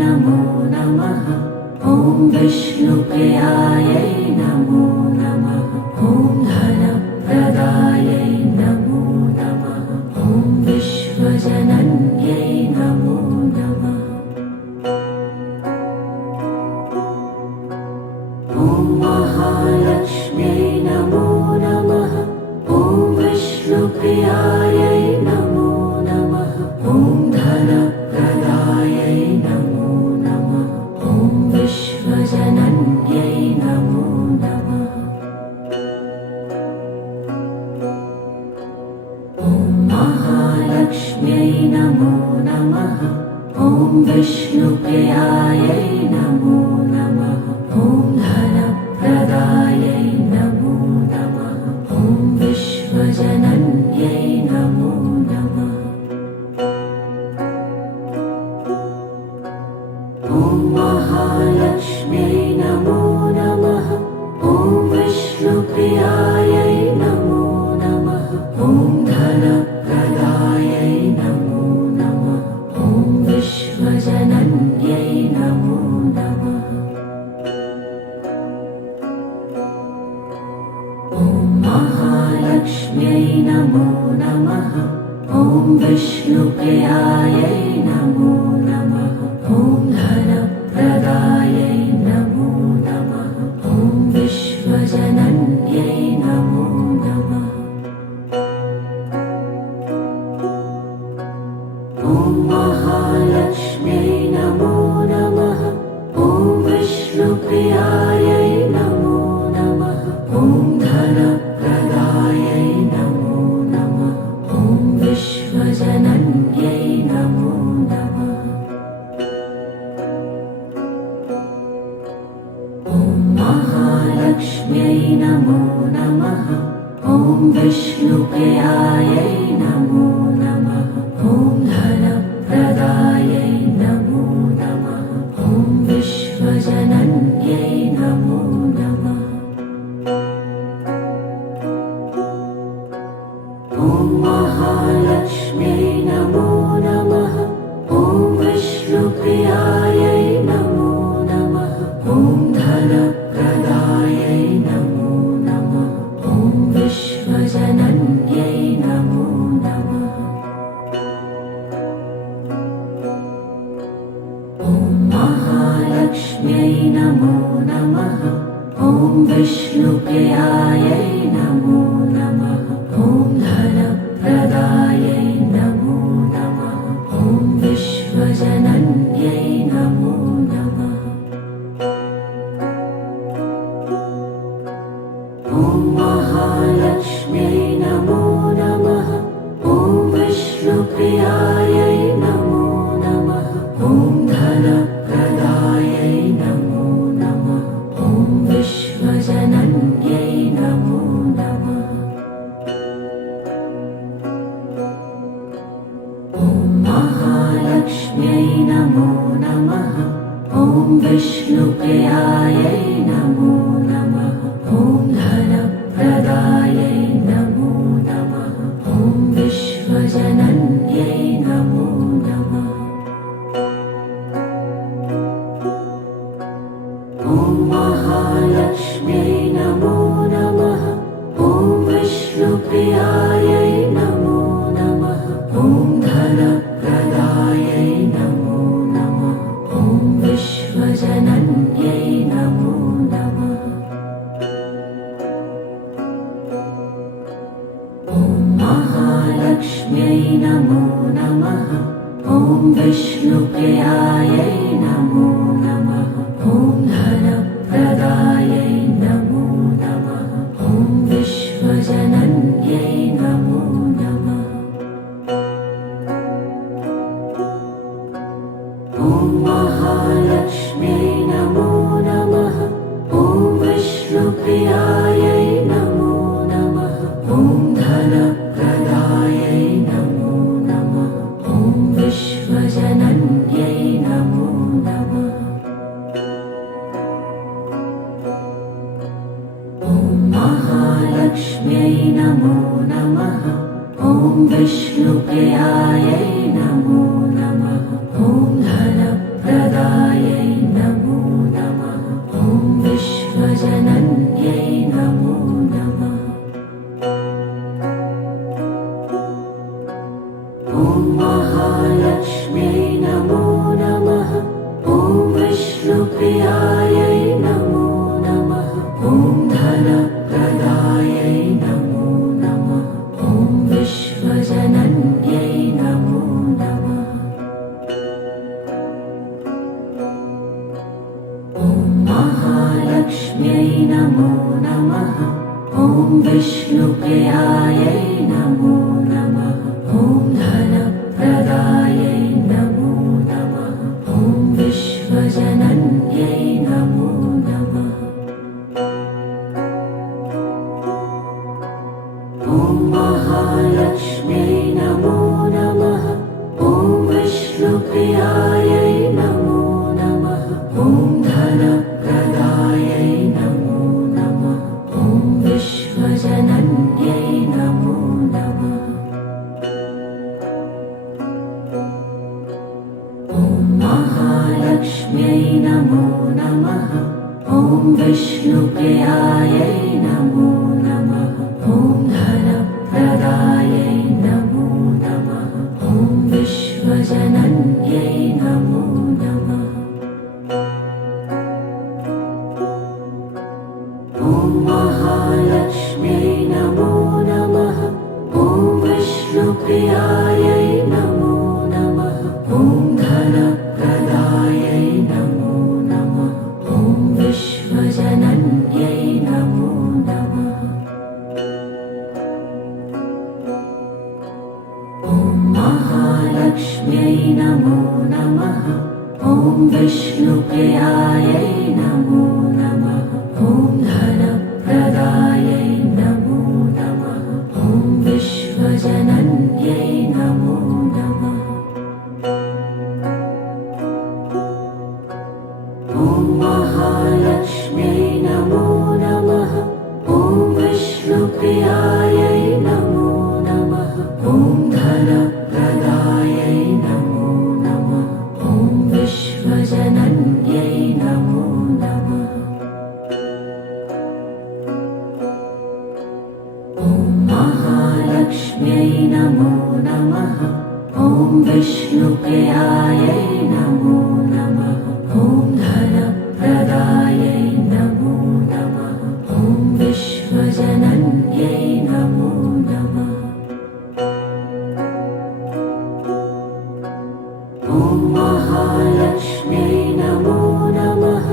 नमो नमः। ॐ विष्णुप्रियायै नमो नमः। ॐ धनप्रदायै नमो नमः। ॐ विश्वजनन्यै नमो नमः। ॐ महालक्ष्म्यै नमो नमः। ॐ विष्णुप्रियायै नमो नमः। ॐ धनप्रदायै नमो नमः। ॐ विश्वजनन्यै नमो नमः। ॐ महालक्ष्म्यै नमो नमः। ॐ विष्णुप्रियायै नमो नमः। ॐ धनप्रदायै नमो नमः। ॐ विश्वजनन्यै नमो नमः। ॐ महालक्ष्म्यै नमो नमः। ॐ विष्णुप्रियायै नमो नमः। ॐ धनप्रदायै नमो नमः। ॐ विश्वजनन्यै नमो नमः। ॐ महालक्ष्म्यै नमो नमः। ॐ विष्णुप्रियायै नमो नमः। ॐ धनप्रदायै नमो नमः। ॐ विश्वजनन्यै नमो नमः। ॐ महालक्ष्म्यै नमो नमः। ॐ विष्णुप्रियायै नमो नमः। ॐ धनप्रदायै नमो नमः। ॐ विश्वजनन्यै नमो नमः। ॐ महालक्ष्म्यै नमो नमः। ॐ विष्णुप्रियायै नमो नमः। ॐ धनप्रदायै नमो नमः। ॐ विश्वजनन्यै नमो नमः। ॐ महालक्ष्म्यै नमो नमः। ॐ विष्णुप्रियायै नमो नमः। ॐ धनप्रदायै नमो नमः। ॐ विश्वजनन्यै नमो नमः। ॐ महालक्ष्म्यै नमो नमः। ॐ विष्णुप्रियायै नमो नमः। ॐ धनप्रदायै नमो नमः। ॐ विश्वजनन्यै नमो नमः। ॐ महालक्ष्म्यै नमो नमः। ॐ विष्णुप्रियायै नमो नमः। ॐ धनप्रदायै नमो नमः। ॐ विश्वजनन्यै नमो नमः। ॐ महालक्ष्म्यै नमो नमः। ॐ विष्णुप्रियायै नमो नमः। ॐ धनप्रदायै नमो नमः। ॐ विश्वजनन्यै नमो नमः। ॐ महालक्ष्म्यै नमो नमः। ॐ विष्णुप्रियायै नमो नमः। ॐ धनप्रदायै नमो नमः। ॐ विश्वजनन्यै नमो नमः। ॐ महालक्ष्म्यै नमो नमः। ॐ विष्णुप्रियायै नमो नमः। ॐ धनप्रदायै नमो नमः। ॐ विश्वजनन्यै नमो नमः। ॐ महालक्ष्म्यै नमो नमः। ॐ विष्णुप्रियायै नमो नमः। ॐ धनप्रदायै नमो नमः। ॐ विश्वजनन्यै नमो नमः। ॐ महालक्ष्म्यै नमो नमः। ॐ विष्णुप्रियायै नमो नमः। ॐ धनप्रदायै महालक्ष्म्यै नमो नमः। ॐ विष्णुप्रियायै नमो नमः। ॐ धनप्रदायै नमो नमः। ॐ विश्वजनन्यै नमो नमः। ॐ महालक्ष्म्यै नमो नमः। ॐ विष्णुप्रियायै नमो नमः। ॐ धनप्रदायै नमो नमः। ॐ विश्वजनन्यै नमो नमः। ॐ महालक्ष्म्यै नमो नमः। ॐ विष्णुप्रियायै नमो नमः। ॐ धनप्रदायै नमो नमः। ॐ विश्वजनन्यै नमो नमः। ॐ महालक्ष्म्यै नमो नमः। ॐ विष्णुप्रियायै नमो नमः। ॐ धनप्रदायै नमो नमः। ॐ विश्वजनन्यै नमो नमः। ॐ महालक्ष्म्यै नमो नमः। ॐ विष्णुप्रियायै नमो नमः। ॐ धनप्रदायै नमो नमः। ॐ विश्वजनन्यै नमो नमः। ॐ महालक्ष्म्यै नमो नमः। ॐ विष्णुप्रियायै नमो नमः। ॐ धनप्रदायै नमो नमः। ॐ विश्वजनन्यै नमो नमः। ॐ महालक्ष्म्यै नमो नमः। ॐ विष्णुप्रियायै नमो नमः। ॐ धनप्रदायै नमो नमः। ॐ विश्वजनन्यै नमो नमः। ॐ महालक्ष्म्यै नमो नमः।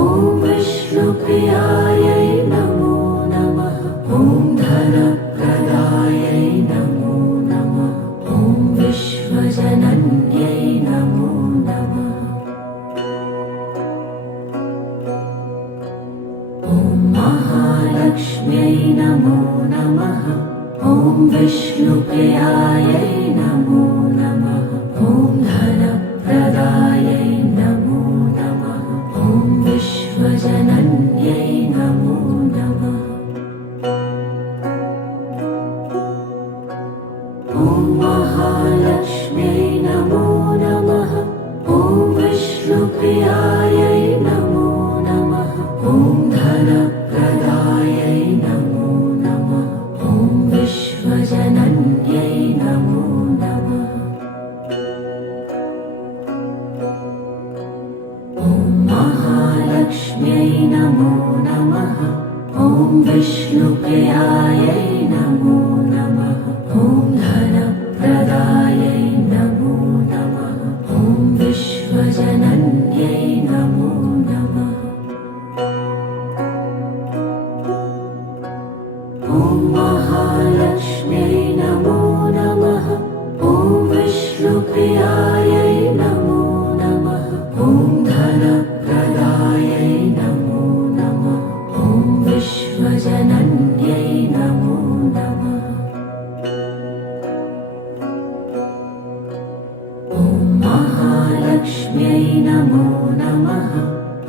ॐ विष्णुप्रियायै नमो नमः। ॐ धनप्रदायै नमो नमः। ॐ विश्वजनन्यै नमो नमः। ॐ महालक्ष्म्यै नमो नमः। ॐ विष्णुप्रियायै नमो नमः। ॐ धनप्रदायै नमो नमः। ॐ विश्वजनन्यै नमो नमः। ॐ महालक्ष्म्यै नमो नमः। ॐ विष्णुप्रियायै नमो नमः। ॐ धनप्रदायै नमो नमः। ॐ विश्वजनन्यै नमो नमः। ॐ महालक्ष्म्यै नमो नमः। ॐ विष्णुप्रियायै नमो नमः। ॐ धनप्रदायै नमो नमः। ॐ विश्वजनन्यै नमो नमः। ॐ महालक्ष्म्यै नमो नमः। ॐ विष्णुप्रियायै नमो नमः। ॐ धनप्रदायै नमो नमः। ॐ विश्वजनन्यै नमो नमः। ॐ महालक्ष्म्यै नमो नमः।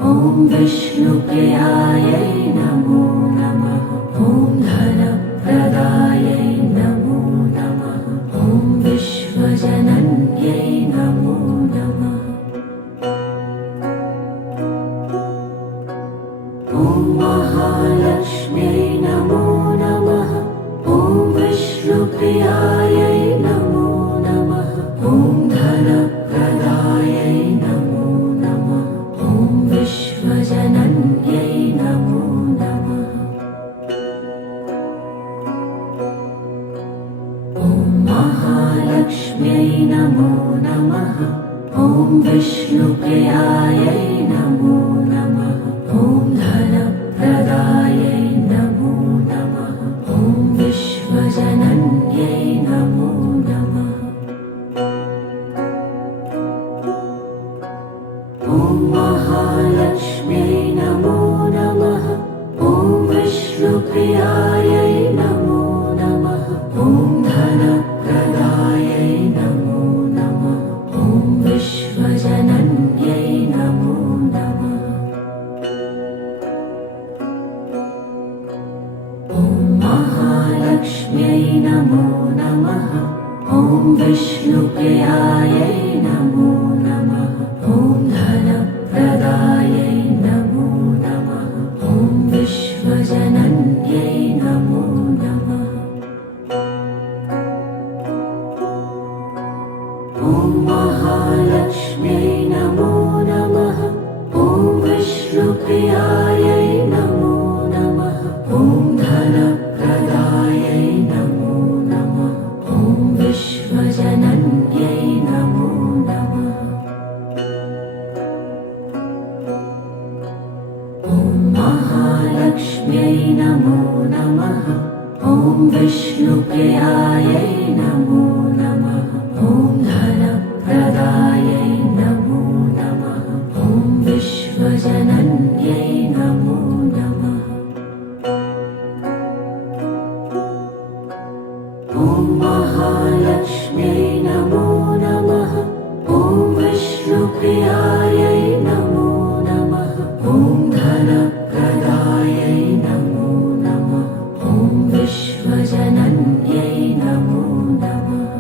ॐ विष्णुप्रियायै नमो नमः। ॐ धनप्रदायै नमो नमः। ॐ विश्वजनन्यै नमो नमः। ॐ महालक्ष्म्यै नमो नमः। ॐ विष्णुप्रियायै नमो नमः। ॐ धनप्रदायै नमो नमः। ॐ विश्वजनन्यै नमो नमः। ॐ महालक्ष्म्यै नमो नमः। ॐ विष्णुप्रियायै नमो नमः। नमो नमः ॐ विष्णुप्रियायै नमो नमः ॐ धनप्रदायै नमो नमः ॐ विश्वजनन्यै नमो नमः ॐ महालक्ष्म्यै नमो नमः ॐ विष्णुप्रियायै नमो नमः ॐ धनप्रदायै नमो नमः ॐ विश्वजनन्यै नमो नमः ॐ महालक्ष्म्यै नमो नमः ॐ विष्णुप्रियायै नमो नमः ॐ धनप्रदायै नमो नमः ॐ विश्वजनन्यै नमो नमः ॐ महालक्ष्म्यै नमो नमः ॐ विष्णुप्रियायै नमो नमः ॐ धनप्रदायै नमो नमः ॐ विश्वजनन्यै नमो नमः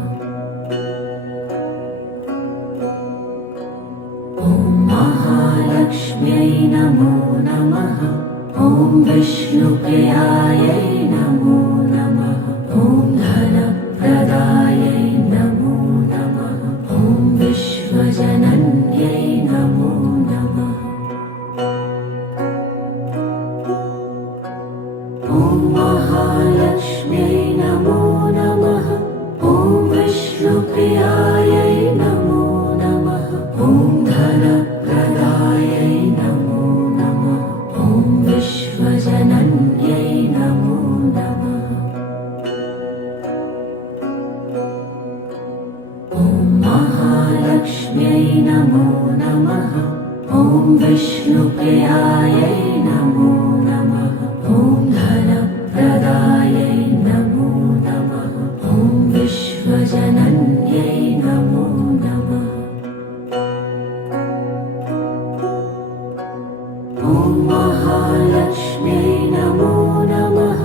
ॐ महालक्ष्म्यै नमो नमः ॐ विष्णुप्रियायै नमो नमः ॐ धनप्रदायै नमो नमः ॐ विश्वजनन्यै नमो नमः ॐ महालक्ष्म्यै नमो नमः ॐ विष्णुप्रियायै नमो नमः ॐ धनप्रदायै नमो नमः ॐ विश्वजनन्यै नमो नमः ॐ महालक्ष्म्यै नमो नमः ॐ विष्णुप्रियायै नमो नमः ॐ धनप्रदायै नमो नमः ॐ विश्वजनन्यै नमो नमः ॐ महालक्ष्म्यै नमो नमः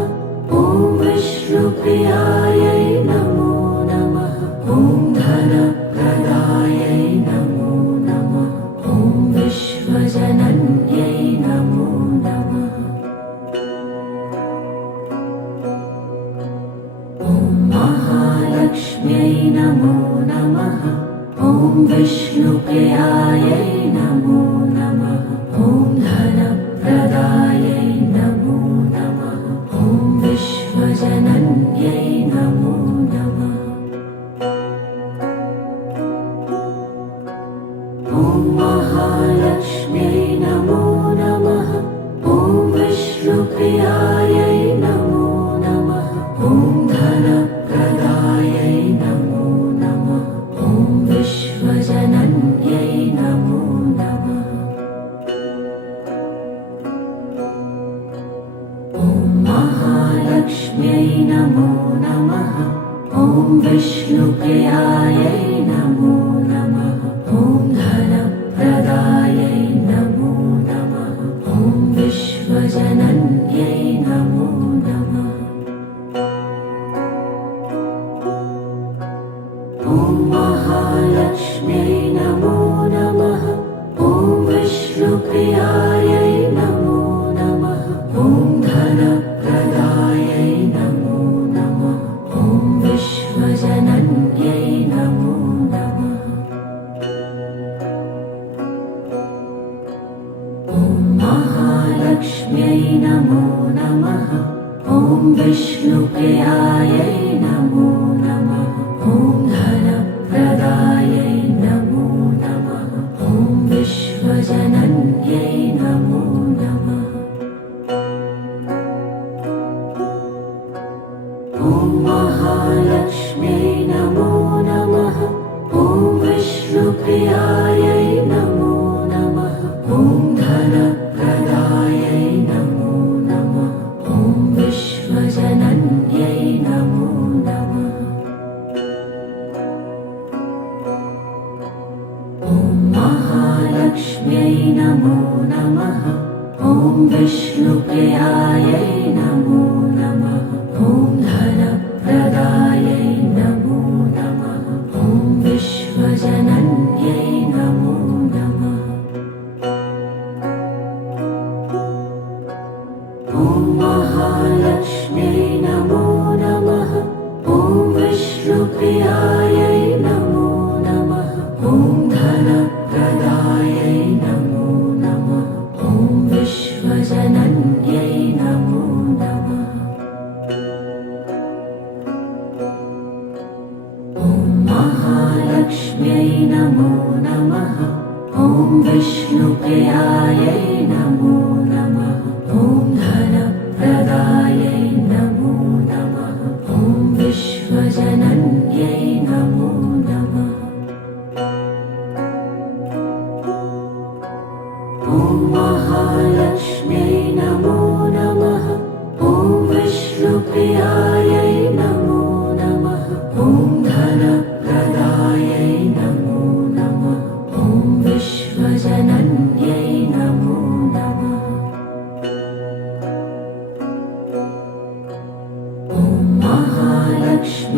ॐ विष्णुप्रियायै नमो नमः ॐ धनप्रदायै नमो नमः ॐ विश्वजनन्यै नमो नमः ॐ महालक्ष्म्यै नमो नमः ॐ विष्णुप्रियायै नमो नमः ॐ धनप्रदायै नमो नमः ॐ विश्वजनन्यै नमो नमः ॐ महालक्ष्म्यै नमो नमः ॐ विष्णुप्रियायै नमो नमः ॐ धनप्रदायै नमो नमः ॐ विश्वजनन्यै नमो नमः ॐ महालक्ष्म्यै नमो नमः ॐ विष्णुप्रियायै नमो नमः ॐ धनप्रदायै नमो नमः ॐ विश्वजनन्यै नमो नमः ॐ महालक्ष्म्यै नमो नमः ॐ विष्णुप्रियायै नमो नमः ॐ धनप्रदायै नमो नमः ॐ विश्वजनन्यै नमो नमः ॐ महालक्ष्म्यै नमो नमः ॐ विष्णुप्रियायै नमो नमः ॐ धनप्रदायै नमो नमः ॐ विश्वजनन्यै नमो नमः ॐ महालक्ष्म्यै नमो नमः ॐ विष्णुप्रियायै नमो नमः ॐ धनप्रदायै नमो नमः ॐ विश्वजनन्यै नमो नमः ॐ महालक्ष्म्यै नमो नमः ॐ विष्णुप्रियायै नमो नमः ॐ धनप्रदायै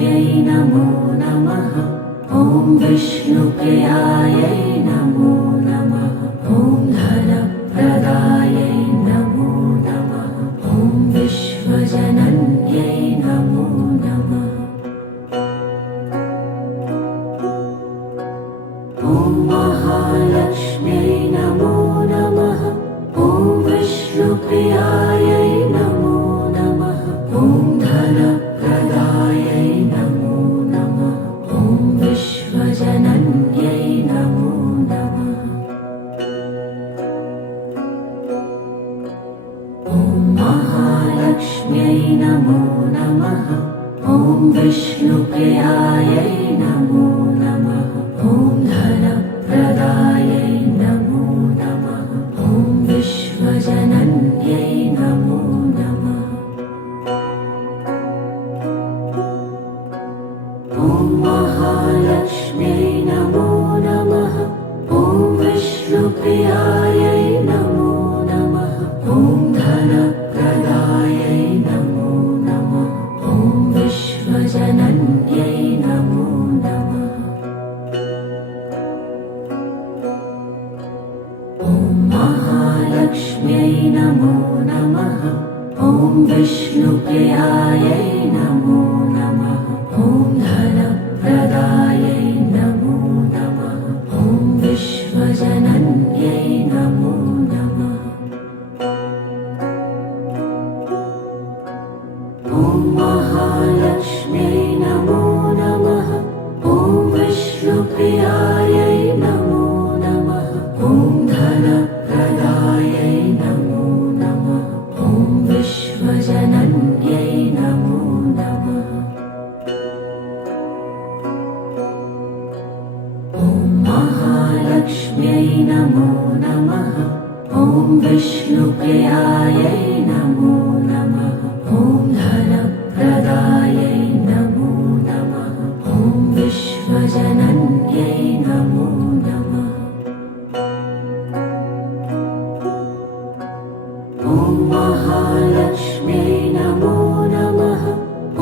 महालक्ष्म्यै नमो नमः। ॐ विष्णुप्रियायै नमो नमः। ॐ धनप्रदायै नमो नमः। ॐ विश्वजनन्यै नमो नमः। ॐ महालक्ष्म्यै नमो नमः। ॐ विष्णुप्रियायै नमो नमः। ॐ धनप्रदायै नमो नमः। ॐ विश्वजनन्यै नमो नमः। ॐ महालक्ष्म्यै नमो नमः। ॐ विष्णुप्रियायै नमो नमः। ॐ धनप्रदायै नमो नमः। ॐ विश्वजनन्यै नमो नमः। ॐ महालक्ष्म्यै नमो नमः। ॐ विष्णुप्रियायै नमो नमः। ॐ धनप्रदायै नमो नमः। ॐ विश्वजनन्यै नमो नमः। ॐ महालक्ष्म्यै नमो नमः। ॐ विष्णुप्रियायै नमो नमः। ॐ धनप्रदायै नमो नमः। ॐ विश्वजनन्यै नमो नमः। ॐ महालक्ष्म्यै नमो नमः। ॐ विष्णुप्रियायै नमो नमः। ॐ धनप्रदायै नमो नमः। ॐ विश्वजनन्यै नमो नमः। ॐ महालक्ष्म्यै नमो नमः। ॐ विष्णुप्रियायै नमो नमः। ॐ धनप्रदायै नमो नमः। ॐ विश्वजनन्यै नमो नमः। ॐ महालक्ष्म्यै नमो नमः।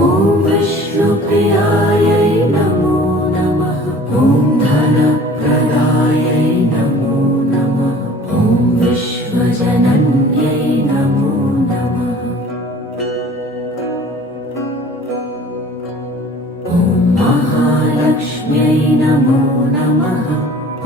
ॐ विष्णुप्रियायै नमो नमः। ॐ धनप्रदायै नमो नमः। ॐ विश्वजनन्यै नमो नमः। ॐ महालक्ष्म्यै नमो नमः।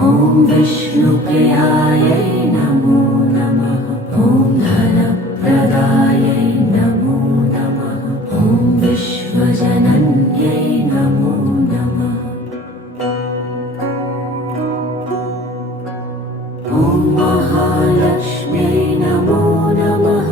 ॐ विष्णुप्रियायै नमो नमः। ॐ धनप्रदायै नमो नमः। ॐ विश्वजनन्यै नमो नमः। ॐ महालक्ष्म्यै नमो नमः।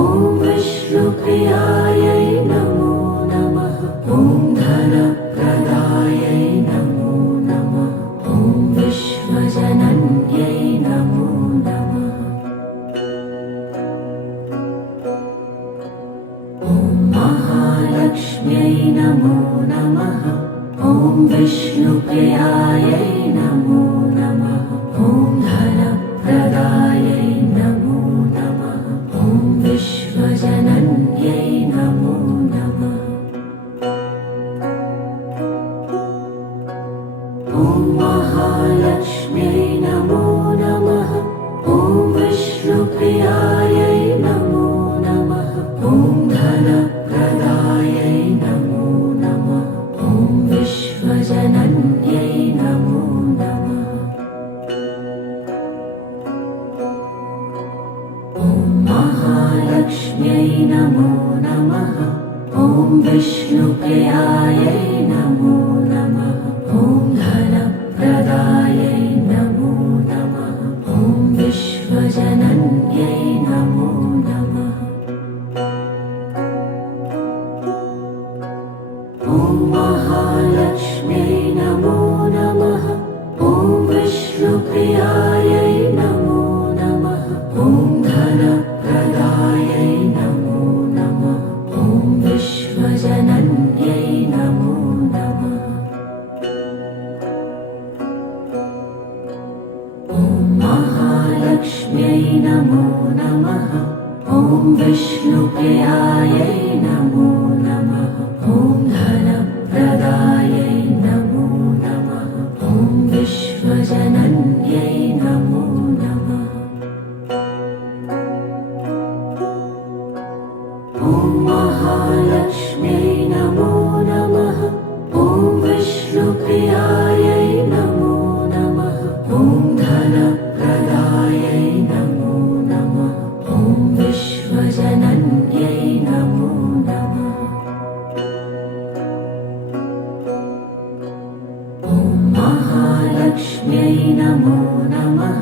ॐ विष्णुप्रियायै नमो नमः। ॐ धनप्रदायै नमो नमः। ॐ विश्वजनन्यै नमो नमः। ॐ महालक्ष्म्यै नमो नमः। ॐ विष्णुप्रियायै नमो नमः। ॐ धनप्रदायै नमो नमः। ॐ विश्वजनन्यै नमो नमः। ॐ महालक्ष्म्यै नमो नमः। ॐ विष्णुप्रियायै नमो नमः। ॐ धनप्रदायै नमो नमः। ॐ विश्वजनन्यै नमो नमः। ॐ महालक्ष्म्यै नमो नमः। ॐ विष्णुप्रियायै नमो नमः। ॐ धनप्रदायै नमो नमः। ॐ विश्वजनन्यै नमो नमः। ॐ महालक्ष्म्यै नमो नमः। ॐ विष्णुप्रियायै नमो नमः। ॐ धनप्रदायै नमो नमः। ॐ विश्वजनन्यै नमो नमः। ॐ महालक्ष्म्यै नमो नमः। ॐ विष्णुप्रियायै नमो नमः। ॐ धनप्रदायै ॐ महालक्ष्म्यै नमो नमः। ॐ विष्णुप्रियायै नमो नमः। ॐ धनप्रदायै नमो नमः। ॐ विश्वजनन्यै नमो नमः। ॐ महालक्ष्म्यै नमो नमः।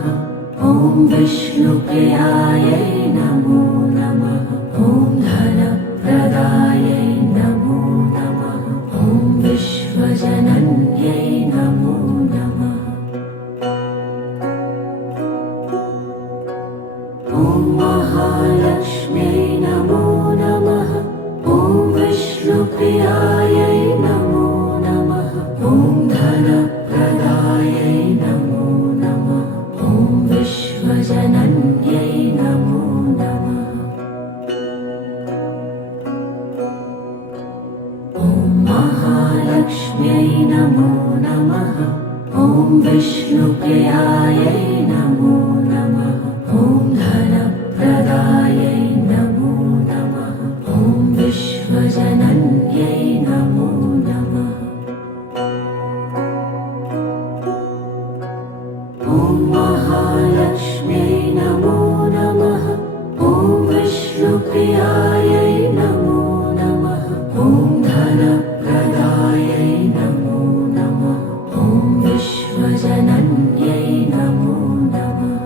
ॐ विष्णुप्रियायै नमो नमः। ॐ धनप्रदायै नमो नमः। ॐ विश्वजनन्यै नमो नमः। ॐ महालक्ष्म्यै नमो नमः। ॐ विष्णुप्रियायै नमो नमः। ॐ धनप्रदायै नमो नमः। ॐ विश्वजनन्यै नमो नमः। ॐ महालक्ष्म्यै नमो नमः। ॐ विष्णुप्रियायै नमो नमः। ॐ धनप्रदायै नमो नमः। ॐ विश्वजनन्यै नमो नमः। ॐ महालक्ष्म्यै नमो नमः। ॐ विष्णुप्रियायै नमो नमः। ॐ धनप्रदायै नमो नमः। ॐ विश्वजनन्यै नमो नमः।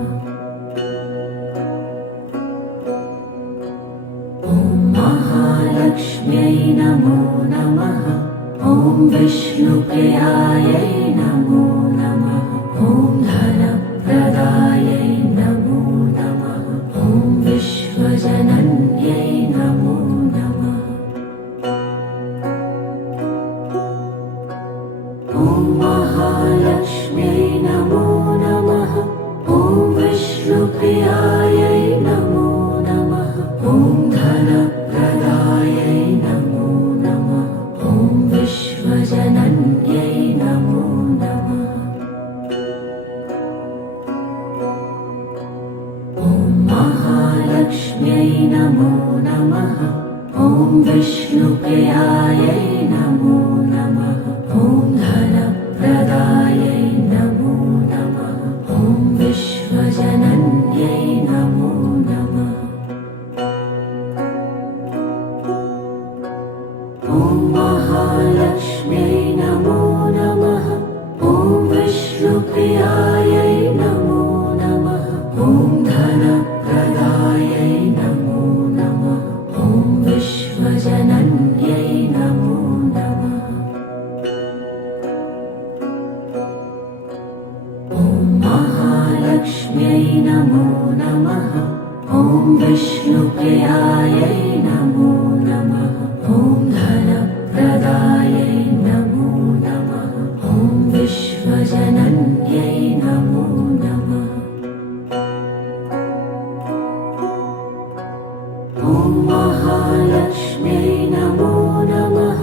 ॐ महालक्ष्म्यै नमो नमः। ॐ विष्णुप्रियायै नमो नमः। ॐ धनप्रदायै नमो नमः। ॐ विश्वजनन्यै नमो नमः। ॐ महालक्ष्म्यै नमो नमः। ॐ विष्णुप्रियायै नमो नमः। ॐ धनप्रदायै नमो नमः। ॐ विश्वजनन्यै नमो नमः। ॐ महालक्ष्म्यै नमो नमः। ॐ विष्णुप्रियायै नमो नमः। ॐ धनप्रदायै नमो नमः। ॐ विश्वजनन्यै नमो नमः। ॐ महालक्ष्म्यै नमो नमः। ॐ विष्णुप्रियायै नमो नमः। ॐ धनप्रदायै नमो नमः। ॐ विश्वजनन्यै नमो नमः। ॐ महालक्ष्म्यै नमो नमः। ॐ विष्णुप्रियायै नमो नमः। ॐ धनप्रदायै नमो नमः। ॐ विश्वजनन्यै नमो नमः। ॐ महालक्ष्म्यै नमो नमः।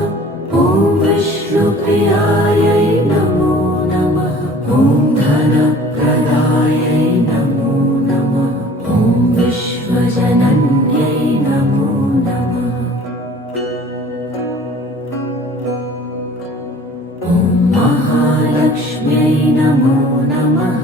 ॐ विष्णुप्रियायै नमो नमः। ॐ धनप्रदायै नमो नमः। ॐ विश्वजनन्यै नमो नमः। ॐ महालक्ष्म्यै नमो नमः।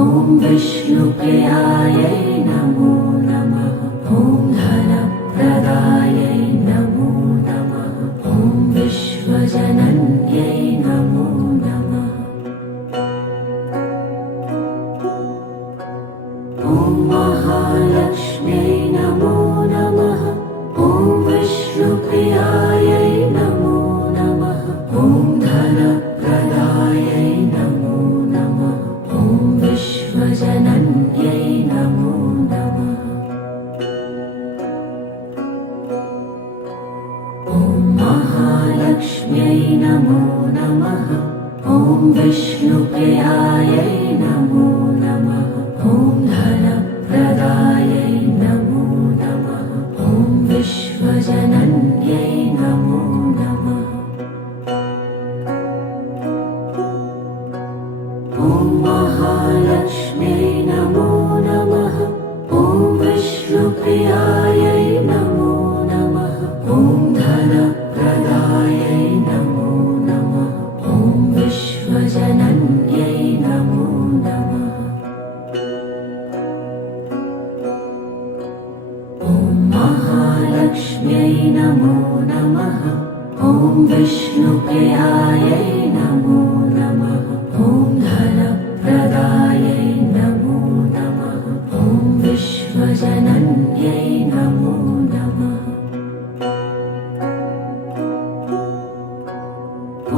ॐ विष्णुप्रियायै नमो नमः। ॐ धनप्रदायै नमो नमः। ॐ विश्वजनन्यै नमो नमः। ॐ महालक्ष्म्यै नमो नमः। ॐ विष्णुप्रियायै नमो नमः। ॐ धनप्रदायै नमो नमः। ॐ विश्वजनन्यै नमो नमः। ॐ महालक्ष्म्यै नमो नमः। ॐ विष्णुप्रियायै नमो नमः। ॐ धनप्रदायै नमो नमः। ॐ विश्वजनन्यै नमो नमः। ॐ महालक्ष्म्यै नमो नमः। ॐ विष्णुप्रियायै नमो नमः। महालक्ष्म्यै नमो नमः। ॐ विष्णुप्रियायै नमो नमः। ॐ धनप्रदायै नमो नमः। ॐ विश्वजनन्यै नमो नमः।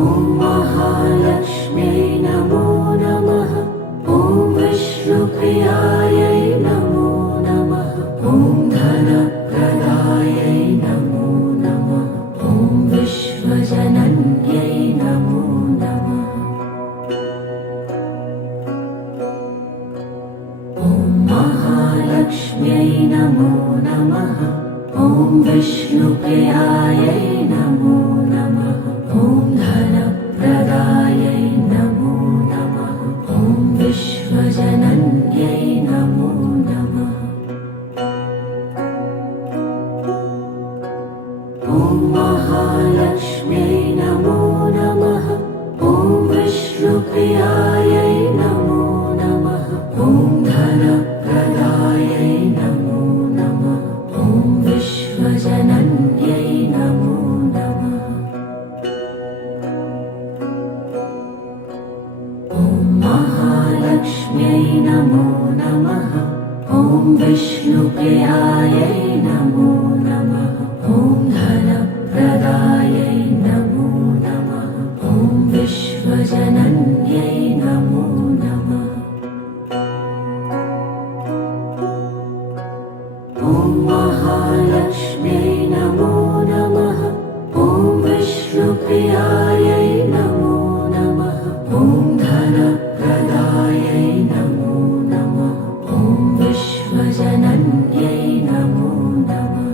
ॐ महालक्ष्म्यै नमो नमः। ॐ विष्णुप्रियायै नमो नमः। ॐ धनप्रदायै नमो नमः। ॐ विश्वजनन्यै नमो नमः। ॐ महालक्ष्म्यै नमो नमः। ॐ विष्णुप्रियायै नमो नमः। ॐ धनप्रदायै नमो नमः। ॐ विश्वजनन्यै नमो नमः। ॐ महालक्ष्म्यै नमो नमः। ॐ विष्णुप्रियायै नमो नमः। ॐ धनप्रदायै नमो नमः। ॐ विश्वजनन्यै नमो नमः। ॐ महालक्ष्म्यै नमो नमः। ॐ विष्णुप्रियायै नमो नमः। ॐ धनप्रदायै नमो नमः। ॐ विश्वजनन्यै नमो नमः। ॐ महालक्ष्म्यै नमो नमः। ॐ विष्णुप्रियायै नमो नमः। ॐ धनप्रदायै नमो नमः। ॐ विश्वजनन्यै नमो नमः।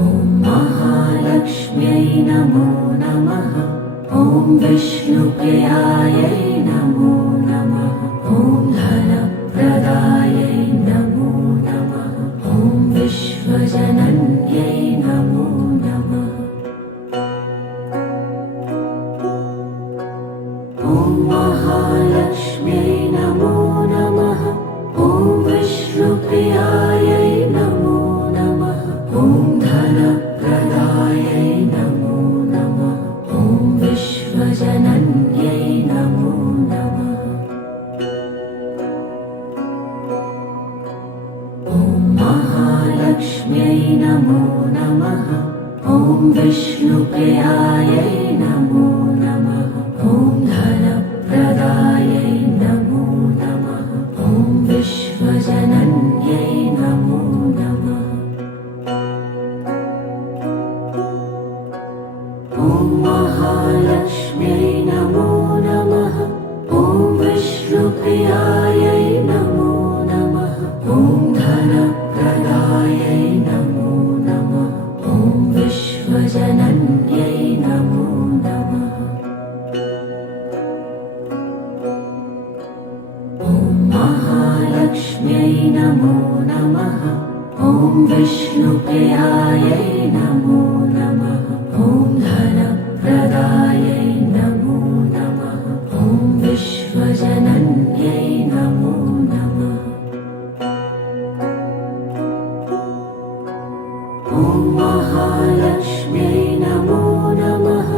ॐ महालक्ष्म्यै नमो नमः। ॐ विष्णुप्रियायै नमो नमः। ॐ धनप्रदायै नमो नमः। ॐ विश्वजनन्यै नमो नमः। ॐ महालक्ष्म्यै नमो नमः। ॐ विष्णुप्रियायै नमो नमः। ॐ धनप्रदायै नमो नमः। ॐ विश्वजनन्यै नमो नमः। ॐ महालक्ष्म्यै नमो नमः। ॐ विष्णुप्रियायै नमो नमः। ॐ धनप्रदायै नमो नमः। ॐ विश्वजनन्यै नमो नमः। ॐ महालक्ष्म्यै नमो नमः। ॐ विष्णुप्रियायै नमो नमः। ॐ धनप्रदायै नमो नमः। ॐ विश्वजनन्यै नमो नमः। ॐ महालक्ष्म्यै नमो नमः। ॐ विष्णुप्रियायै नमो नमः। ॐ धनप्रदायै नमो नमः। ॐ विश्वजनन्यै नमो नमः। ॐ महालक्ष्म्यै नमो नमः।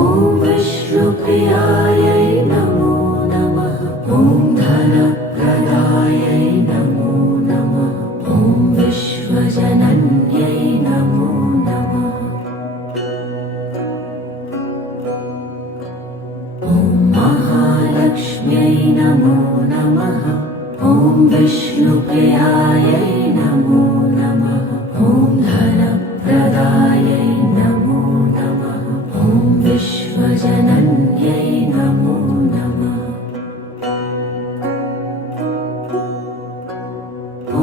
ॐ विष्णुप्रियायै नमो नमः। ॐ धनप्रदायै नमो नमः। ॐ विश्वजनन्यै नमो नमः। ॐ महालक्ष्म्यै नमो नमः। ॐ विष्णुप्रियायै नमो नमः। ॐ धनप्रदायै नमो नमः। ॐ विश्वजनन्यै नमो नमः।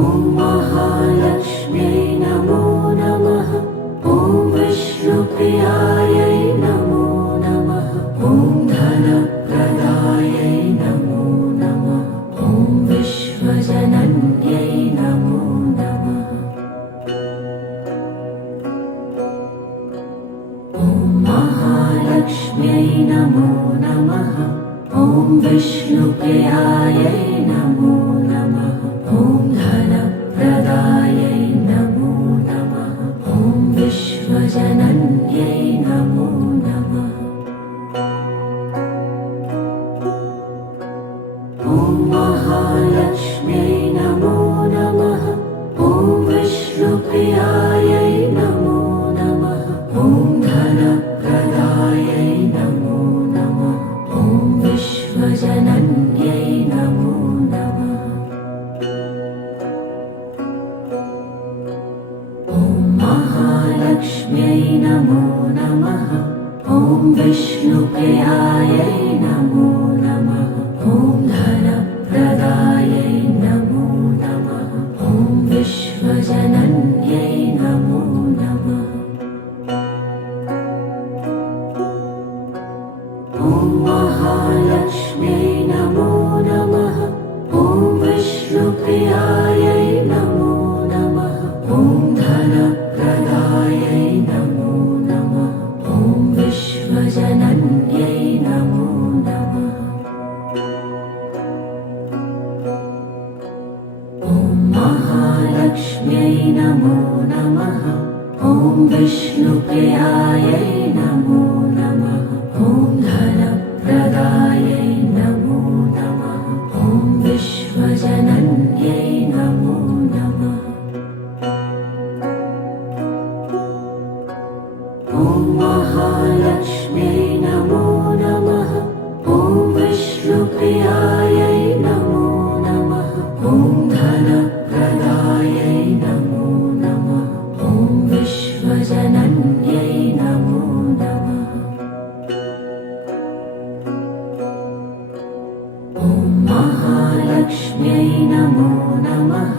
ॐ महालक्ष्म्यै नमो नमः। ॐ विष्णुप्रियायै नमो नमः। ॐ धनप्रदायै नमो नमः। ॐ विश्वजनन्यै नमो नमः। महालक्ष्म्यै नमो नमः। ॐ विष्णुप्रियायै नमो नमः। ॐ धनप्रदायै नमो नमः। ॐ विश्वजनन्यै नमो नमः। ॐ महालक्ष्म्यै नमो नमः। ॐ विष्णुप्रियायै नमो नमः। ॐ धनप्रदायै नमो नमः। ॐ विश्वजनन्यै नमो नमः। ॐ महालक्ष्म्यै नमो नमः। ॐ विष्णुप्रियायै नमो नमः। ॐ धनप्रदायै नमो नमः। ॐ विश्वजनन्यै नमो नमः। ॐ महालक्ष्म्यै नमो नमः। ॐ विष्णुप्रियायै नमो नमः। ॐ धनप्रदायै नमो नमः। ॐ विश्वजनन्यै नमो नमः। ॐ महालक्ष्म्यै नमो नमः। ॐ विष्णुप्रियायै नमो नमः। ॐ धनप्रदायै नमो नमः। ॐ विश्वजनन्यै नमो नमः। ॐ महालक्ष्म्यै नमो नमः।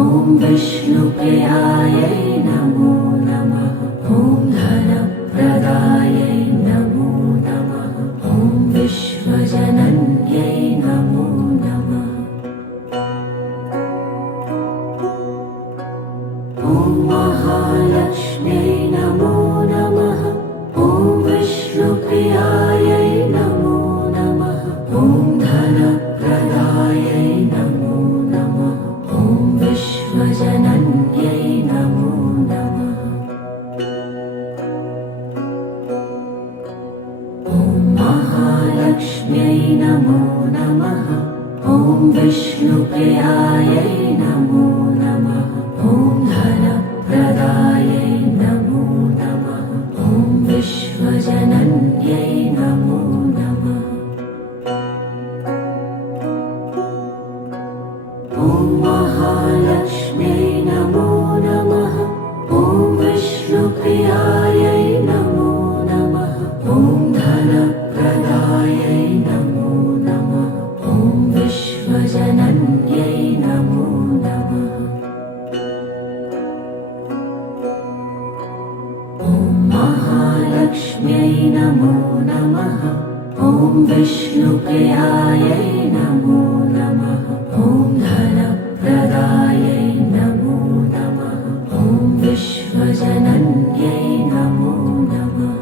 ॐ विष्णुप्रियायै नमो नमः। ॐ धनप्रदायै नमो नमः। ॐ विश्वजनन्यै नमो नमः। ॐ महालक्ष्म्यै नमो नमः। ॐ विष्णुप्रियायै नमो नमः। ॐ धनप्रदायै नमो नमः। ॐ विश्वजनन्यै नमो नमः। ॐ महालक्ष्म्यै नमो नमः। ॐ विष्णुप्रियायै नमो नमः। ॐ धनप्रदायै नमो नमः। ॐ विश्वजनन्यै नमो नमः। ॐ महालक्ष्म्यै नमो नमः। ॐ विष्णुप्रियायै नमो नमः। ॐ धनप्रदायै नमो नमः। ॐ विश्वजनन्यै नमो नमः। ॐ महालक्ष्म्यै नमो नमः। ॐ विष्णुप्रियायै नमो नमः। ॐ धनप्रदायै नमो नमः। ॐ विश्वजनन्यै नमो नमः।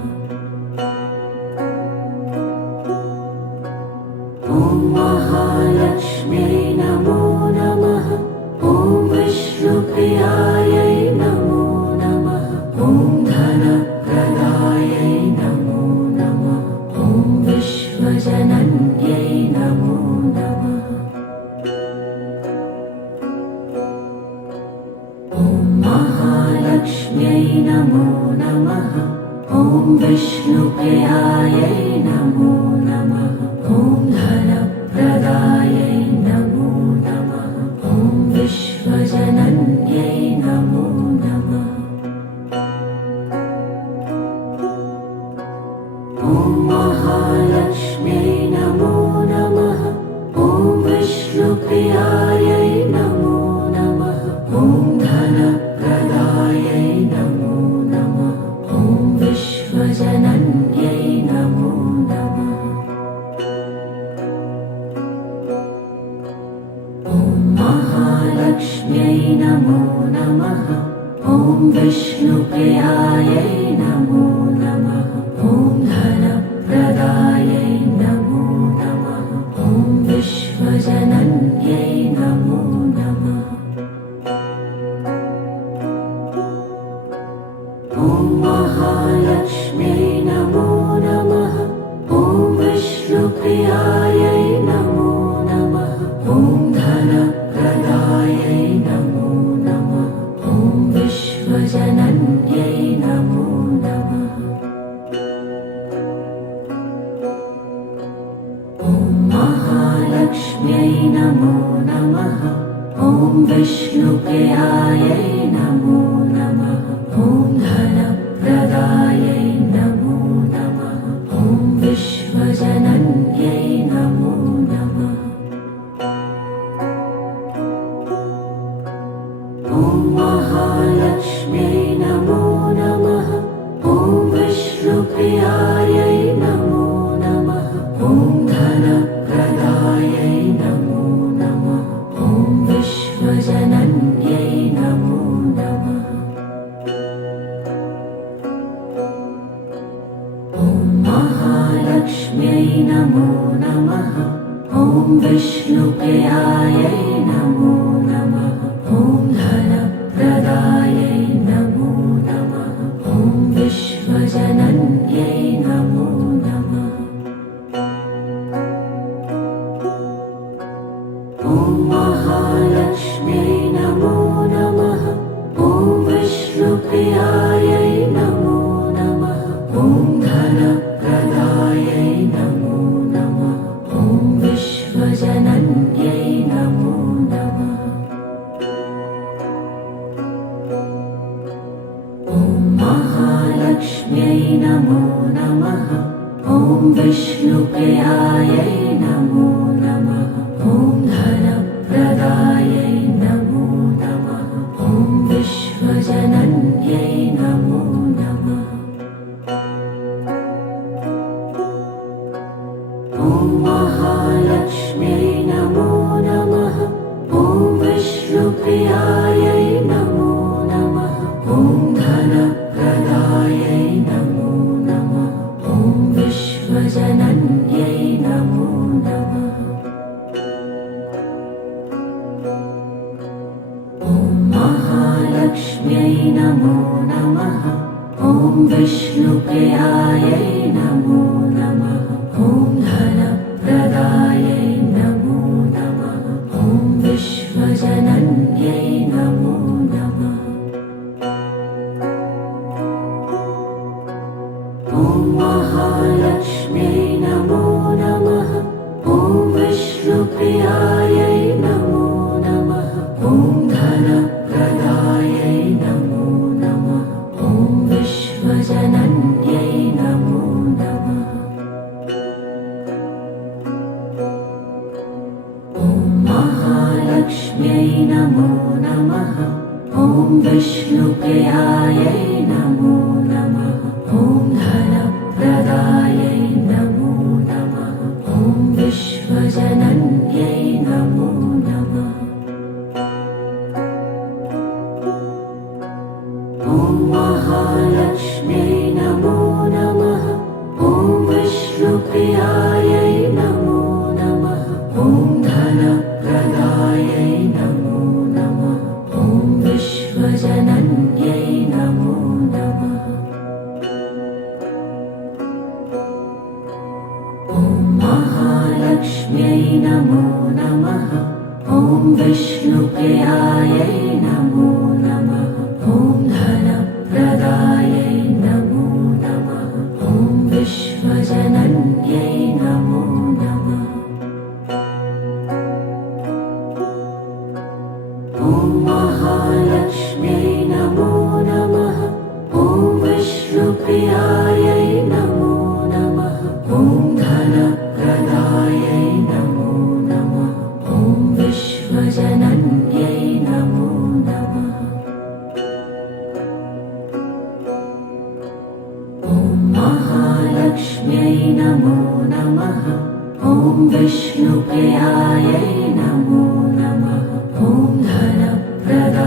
ॐ महालक्ष्म्यै नमो नमः। ॐ विष्णुप्रियायै नमो नमः। ॐ धनप्रदायै नमो नमः। ॐ विश्वजनन्यै नमो नमः। ॐ महालक्ष्म्यै नमो नमः। ॐ विष्णुप्रियायै नमो नमः। ॐ धनप्रदायै नमो नमः। ॐ विश्वजनन्यै नमो नमः। ॐ महालक्ष्म्यै नमो नमः। ॐ विष्णुप्रियायै नमो नमः। ॐ धनप्रदायै नमो नमः। ॐ विश्वजनन्यै नमो नमः। ॐ महालक्ष्म्यै नमो नमः। ॐ विष्णुप्रियायै नमो नमः। ॐ धनप्रदायै नमो नमः। ॐ विश्वजनन्यै नमो नमः। ॐ महालक्ष्म्यै नमो नमः। ॐ विष्णुप्रियायै नमो नमः। ॐ धन धनप्रदायै नमो नमः। ॐ विश्वजनन्यै नमो नमः। ॐ महालक्ष्म्यै नमो नमः। ॐ विष्णुप्रियायै नमो नमः। ॐ धनप्रदायै नमो नमः। ॐ विश्वजनन्यै नमो नमः। ॐ महालक्ष्म्यै नमो नमः। ॐ विष्णुप्रियायै नमो नमः। ॐ धनप्रदायै नमो नमः। ॐ विश्वजनन्यै नमो नमः। ॐ महालक्ष्म्यै नमो नमः। ॐ विष्णुप्रियायै नमो नमः। ॐ धनप्रदायै नमो नमः। ॐ विश्वजनन्यै नमो नमः। ॐ महालक्ष्म्यै नमो नमः। ॐ विष्णुप्रियायै नमो नमः। ॐ धनप्रदायै नमो नमः। ॐ विश्वजनन्यै नमो नमः। ॐ महालक्ष्म्यै नमो नमः। ॐ विष्णुप्रियायै नमो नमः। ॐ धनप्रदायै नमो नमः। ॐ विश्वजनन्यै नमो नमः। ॐ महालक्ष्म्यै नमो नमः। ॐ विष्णुप्रियायै नमो नमः। ॐ धनप्रदायै नमो नमः। ॐ विश्वजनन्यै नमो नमः। ॐ महालक्ष्म्यै नमो नमः। ॐ विष्णुप्रियायै नमो नमः। ॐ धनप्रदायै नमो नमः। ॐ विश्वजनन्यै नमो नमः। ॐ महालक्ष्म्यै नमो नमः। ॐ विष्णुप्रियायै नमो नमः। ॐ धनप्रदायै नमो नमः। ॐ विश्वजनन्यै नमो नमः। ॐ महालक्ष्म्यै नमो नमः। ॐ विष्णुप्रियायै नमो नमः। ॐ धनप्रदायै नमो नमः। ॐ विश्वजनन्यै नमो नमः। ॐ महालक्ष्म्यै नमो नमः। ॐ विष्णुप्रियायै नमो नमः। ॐ धनप्रदायै नमो नमः। ॐ विश्वजनन्यै नमो नमः। ॐ महालक्ष्म्यै नमो नमः। ॐ विष्णुप्रियायै नमो नमः। ॐ धनप्रदायै नमो नमः। ॐ विश्वजनन्यै नमो नमः। ॐ महालक्ष्म्यै नमो नमः। ॐ विष्णुप्रियायै नमो नमः। ॐ धनप्रदायै नमो नमः। ॐ विश्वजनन्यै नमो नमः। ॐ महालक्ष्म्यै नमो नमः। ॐ विष्णुप्रियायै नमो नमः। ॐ धनप्रदायै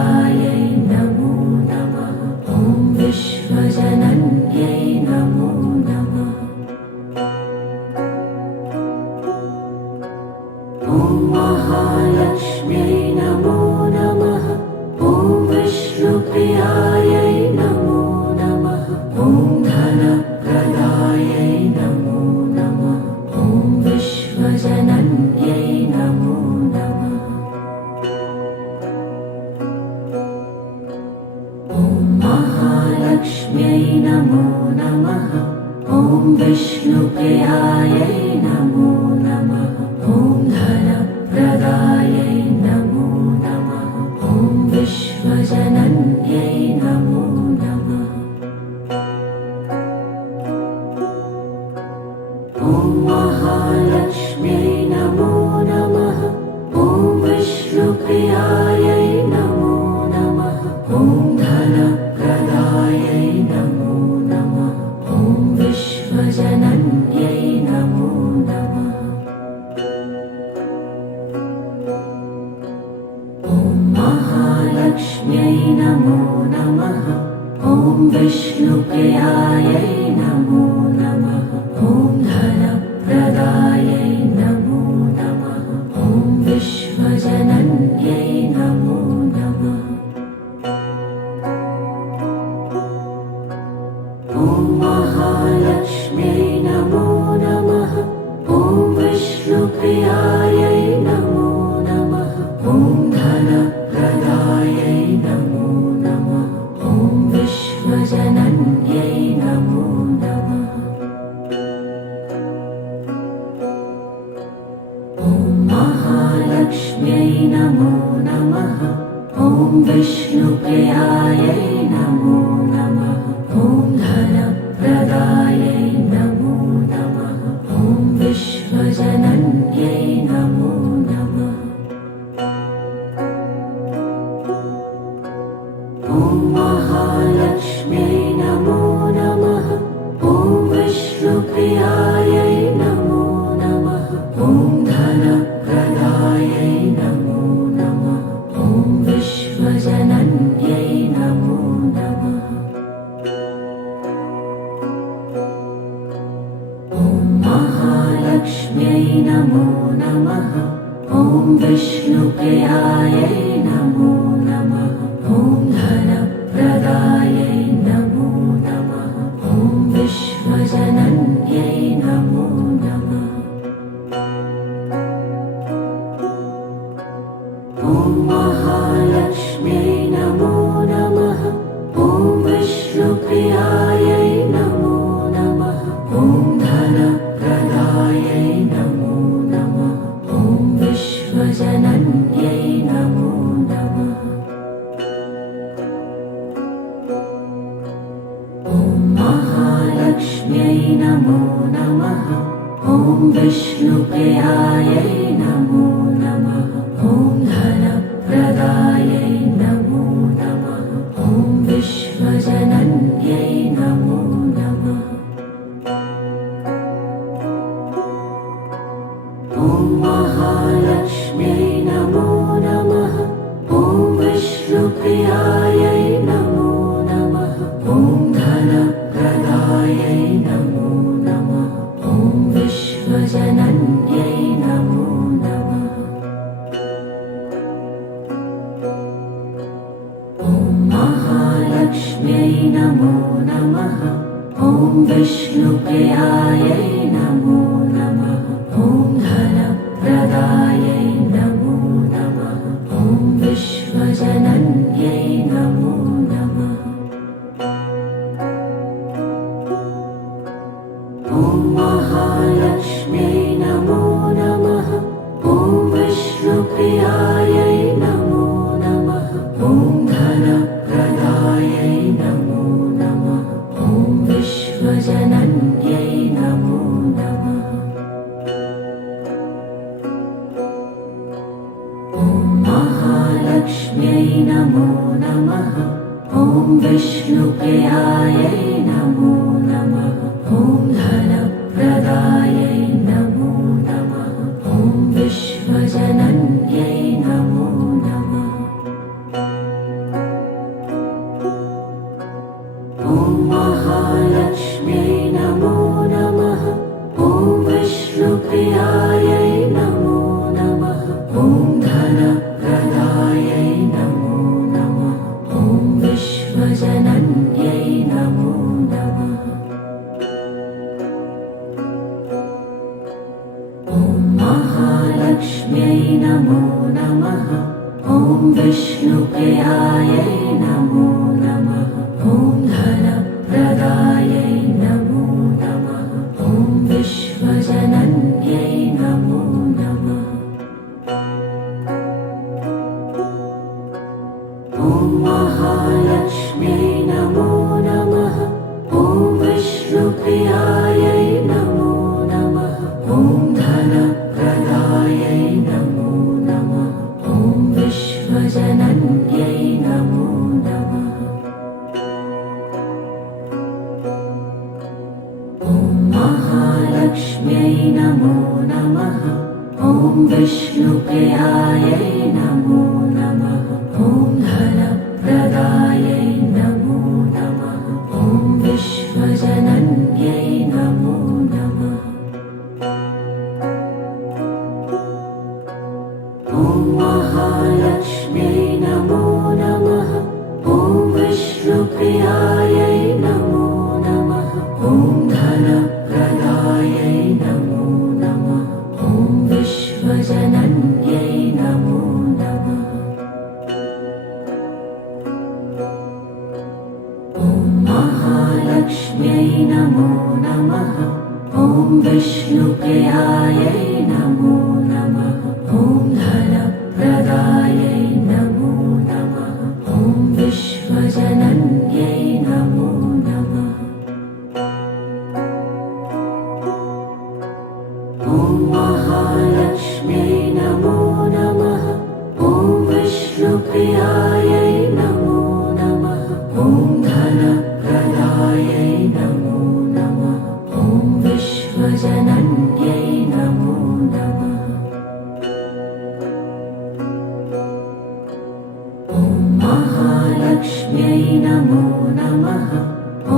विष्णुप्रियायै नमो नमः। ॐ धनप्रदायै नमो नमः। ॐ विश्वजनन्यै नमो नमः। ॐ महालक्ष्म्यै नमो नमः। ॐ विष्णुप्रियायै नमो नमः। ॐ धनप्रदायै नमो नमः। ॐ विश्वजनन्यै नमो नमः। ॐ महालक्ष्म्यै नमो नमः। ॐ विष्णुप्रियायै नमो नमः। ॐ धनप्रदायै नमो नमः। ॐ विश्वजनन्यै नमो नमः। ॐ महालक्ष्म्यै नमो नमः। ॐ विष्णुप्रियायै नमो नमः। ॐ धनप्रदायै नमो नमः। ॐ विश्वजनन्यै नमो नमः। ॐ महालक्ष्म्यै नमो नमः। ॐ विष्णुप्रियायै नमो नमः। ॐ धनप्रदायै नमो नमः। ॐ विश्वजनन्यै नमो नमः। ॐ महालक्ष्म्यै नमो नमः। ॐ विष्णुप्रियायै नमो नमः। ॐ धनप्रदायै नमो नमः। ॐ विश्वजनन्यै नमो नमः। ॐ महालक्ष्म्यै नमो नमः। ॐ विष्णुप्रियायै नमो नमः। ॐ धनप्रदायै नमो नमः। ॐ विश्वजनन्यै नमो नमः। ॐ महालक्ष्म्यै नमो नमः। ॐ विष्णुप्रियायै नमो नमः। ॐ धनप्रदायै नमो नमः। ॐ विश्वजनन्यै नमो नमः। ॐ महालक्ष्म्यै नमो नमः। ॐ विष्णुप्रियायै नमो नमः। ॐ धनप्रदायै नमो नमः। ॐ विश्वजनन्यै नमो नमः। ॐ महालक्ष्म्यै नमो नमः। ॐ विष्णुप्रियायै नमो नमः। ॐ धनप्रदायै नमो नमः। ॐ विश्वजनन्यै नमो नमः। ॐ महालक्ष्म्यै नमो नमः। ॐ विष्णुप्रियायै नमो नमः। ॐ धनप्रदायै नमो नमः। ॐ विश्वजनन्यै नमो नमः। ॐ महालक्ष्म्यै नमो नमः। ॐ विष्णुप्रियायै नमो नमः। ॐ धनप्रदायै नमो नमः। ॐ विश्वजनन्यै नमो नमः। ॐ महालक्ष्म्यै नमो नमः। ॐ विष्णुप्रियायै नमो नमः। ॐ धनप्रदायै नमो नमः। ॐ विश्वजनन्यै नमो नमः। ॐ महालक्ष्म्यै नमो नमः। ॐ विष्णुप्रियायै नमो नमः। ॐ धनप्रदायै नमो नमः। ॐ विश्वजनन्यै नमो नमः। ॐ महालक्ष्म्यै नमो नमः। ॐ विष्णुप्रियायै नमो नमः। ॐ धनप्रदायै नमो नमः। ॐ विष्णु महालक्ष्म्यै नमो नमः। ॐ विष्णुप्रियायै नमो नमः। ॐ धनप्रदायै नमो नमः। ॐ विश्वजनन्यै नमो नमः। ॐ महालक्ष्म्यै नमो नमः। ॐ विष्णुप्रियायै नमो नमः। ॐ धनप्रदायै नमो नमः। ॐ विश्वजनन्यै नमो नमः। ॐ महालक्ष्म्यै नमो नमः। ॐ विष्णुप्रियायै नमो नमः। ॐ धनप्रदायै नमो नमः। ॐ विश्वजनन्यै नमो नमः। ॐ महालक्ष्म्यै नमो नमः। ॐ विष्णुप्रियायै नमो नमः। ॐ धनप्रदायै नमो नमः। ॐ विश्वजनन्यै नमो नमः। ॐ महालक्ष्म्यै नमो नमः। ॐ विष्णुप्रियायै नमो नमः। ॐ धनप्रदायै नमो नमः। ॐ विश्वजनन्यै नमो नमः। ॐ महालक्ष्म्यै नमो नमः।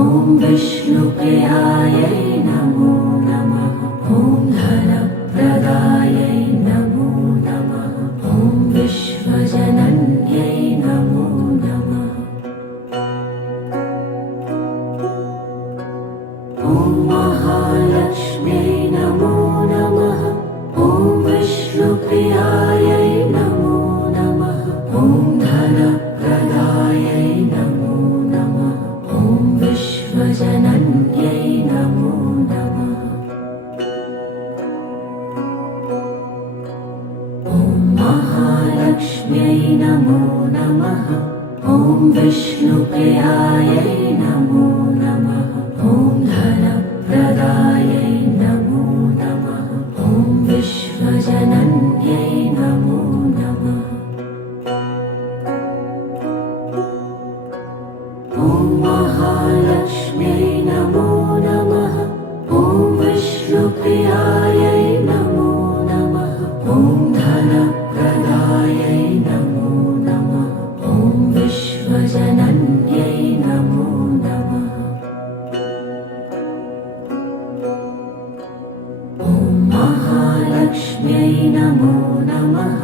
ॐ विष्णुप्रियायै नमो नमः। ॐ धनप्रदायै नमो नमः। ॐ विश्वजनन्यै नमो नमः। ॐ महालक्ष्म्यै नमो नमः। ॐ विष्णुप्रियायै नमो नमः। ॐ धनप्रदायै नमो नमः। ॐ विश्वजनन्यै नमो नमः। ॐ महालक्ष्म्यै नमो नमः। ॐ विष्णुप्रियायै नमो नमः। ॐ धनप्रदायै नमो नमः। ॐ विश्वजनन्यै नमो नमः। ॐ महालक्ष्म्यै नमो नमः। ॐ विष्णुप्रियायै नमो नमः। ॐ धनप्रदायै नमो नमः। ॐ विश्वजनन्यै नमो नमः। ॐ महालक्ष्म्यै नमो नमः।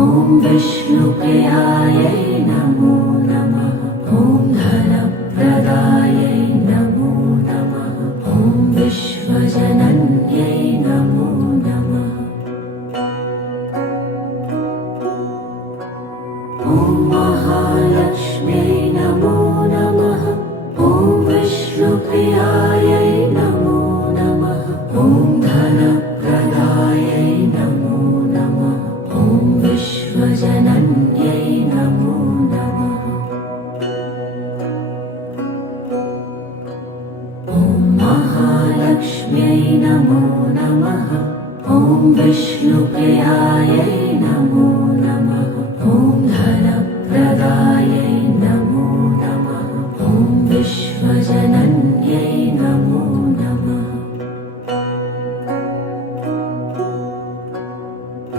ॐ विष्णुप्रियायै नमो नमः। ॐ धनप्रदायै नमो नमः। ॐ विश्वजनन्यै नमो नमः। ॐ महालक्ष्म्यै नमो नमः। ॐ विष्णुप्रियायै नमो नमः। ॐ धनप्रदायै नमो नमः। ॐ विश्वजनन्यै नमो नमः। ॐ महालक्ष्म्यै नमो नमः। ॐ विष्णुप्रियायै नमो नमः। ॐ धनप्रदायै नमो नमः। ॐ विश्वजनन्यै नमो नमः।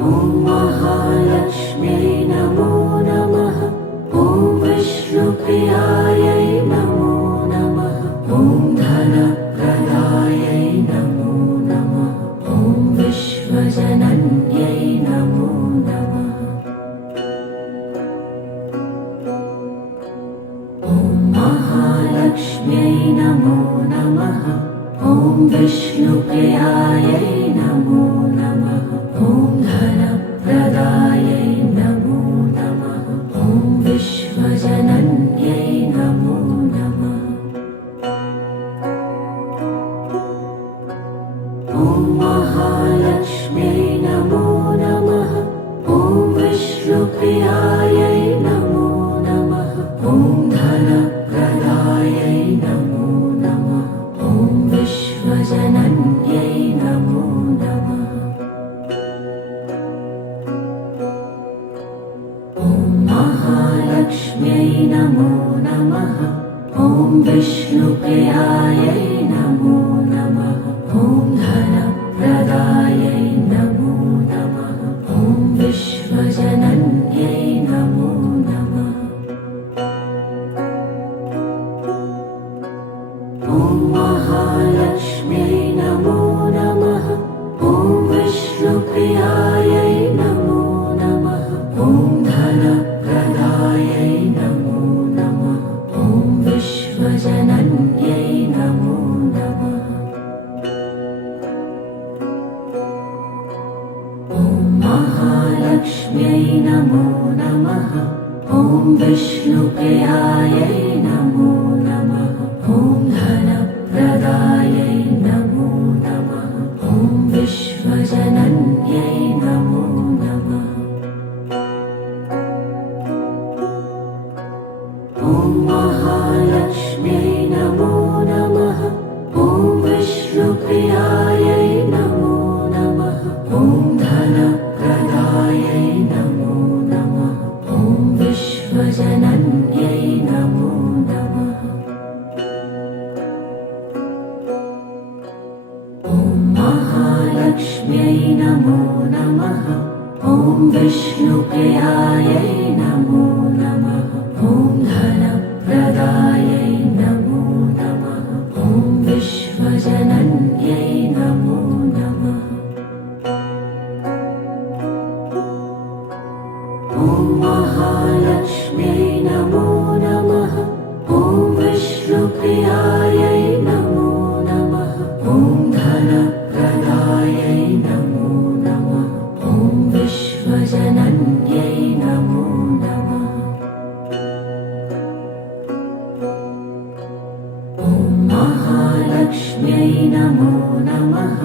ॐ महालक्ष्म्यै नमो नमः। ॐ विष्णुप्रियायै नमो नमः। ॐ धनप्रदायै नमो नमः। ॐ विश्वजनन्यै नमो नमः। ॐ महालक्ष्म्यै नमो नमः। ॐ विष्णुप्रियायै नमो नमः। ॐ धनप्रदायै नमो नमः। ॐ विश्वजनन्यै नमो नमः। ॐ महालक्ष्म्यै नमो नमः। ॐ विष्णुप्रियायै नमो नमः। महालक्ष्म्यै नमो नमः। ॐ विष्णुप्रियायै नमो नमः। ॐ धनप्रदायै नमो नमः। ॐ विश्वजनन्यै नमो नमः। ॐ महालक्ष्म्यै नमो नमः। ॐ विष्णुप्रियायै नमो नमः। ॐ धनप्रदायै नमो नमः। ॐ विश्वजनन्यै नमो नमः। ॐ महालक्ष्म्यै नमो नमः। ॐ विष्णुप्रियायै नमो नमः। ॐ धनप्रदायै नमो नमः। ॐ विश्वजनन्यै नमो नमः। ॐ महालक्ष्म्यै नमो नमः। ॐ विष्णुप्रियायै नमो नमः। ॐ धनप्रदायै नमो नमः। ॐ विश्वजनन्यै नमो नमः। ॐ महालक्ष्म्यै नमो नमः। ॐ विष्णुप्रियायै नमो नमः। ॐ धनप्रदायै नमो नमः। ॐ विश्वजनन्यै नमो नमः। ॐ महालक्ष्म्यै नमो नमः। ॐ विष्णुप्रियायै नमो नमः। ॐ धनप्रदायै नमो नमः। ॐ विश्वजनन्यै नमो नमः। ॐ महालक्ष्म्यै नमो नमः।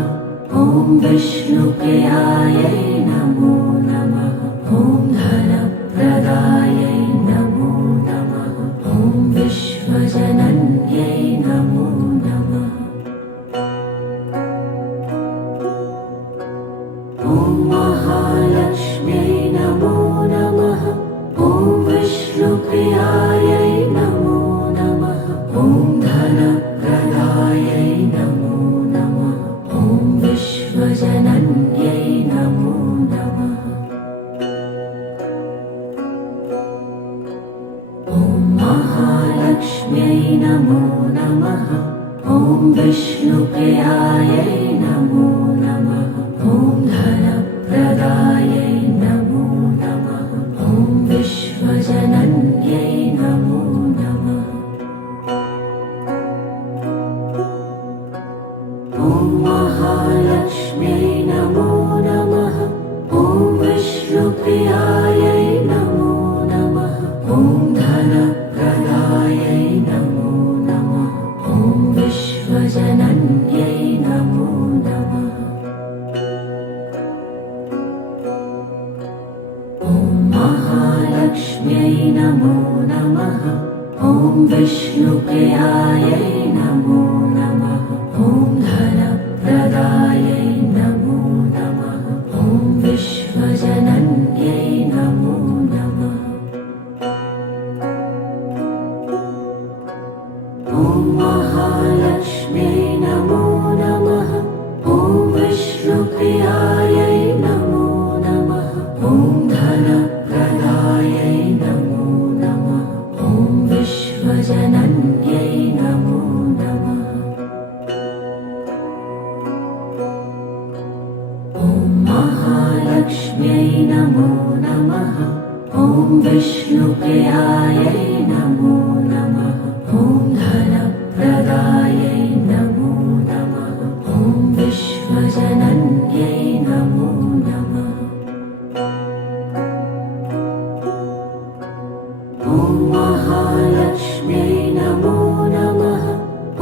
ॐ विष्णुप्रियायै नमो नमः। ॐ धनप्रदायै नमो नमः। ॐ विश्वजनन्यै नमो नमः। ॐ महालक्ष्म्यै नमो नमः। ॐ विष्णुप्रियायै नमो नमः। ॐ धनप्रदायै नमो नमः। ॐ विश्वजनन्यै नमो नमः। ॐ महालक्ष्म्यै नमो नमः। ॐ विष्णुप्रियायै नमो नमः। ॐ धनप्रदायै नमो नमः। ॐ विश्वजनन्यै नमो नमः। ॐ महालक्ष्म्यै नमो नमः। ॐ विष्णुप्रियायै नमो नमः। ॐ धनप्रदायै नमो नमः। ॐ विश्वजनन्यै नमो नमः। ॐ महालक्ष्म्यै नमो नमः। ॐ विष्णुप्रियायै नमो नमः। ॐ धनप्रदायै नमो नमः। ॐ विश्वजनन्यै नमो नमः। ॐ महालक्ष्म्यै नमो नमः। ॐ विष्णुप्रियायै नमो नमः। ॐ धनप्रदायै नमो नमः। ॐ विश्वजनन्यै नमो नमः। ॐ महालक्ष्म्यै नमो नमः। ॐ विष्णुप्रियायै नमो नमः। ॐ धनप्रदायै नमो नमः। ॐ विश्वजनन्यै नमो नमः। ॐ महालक्ष्म्यै नमो नमः।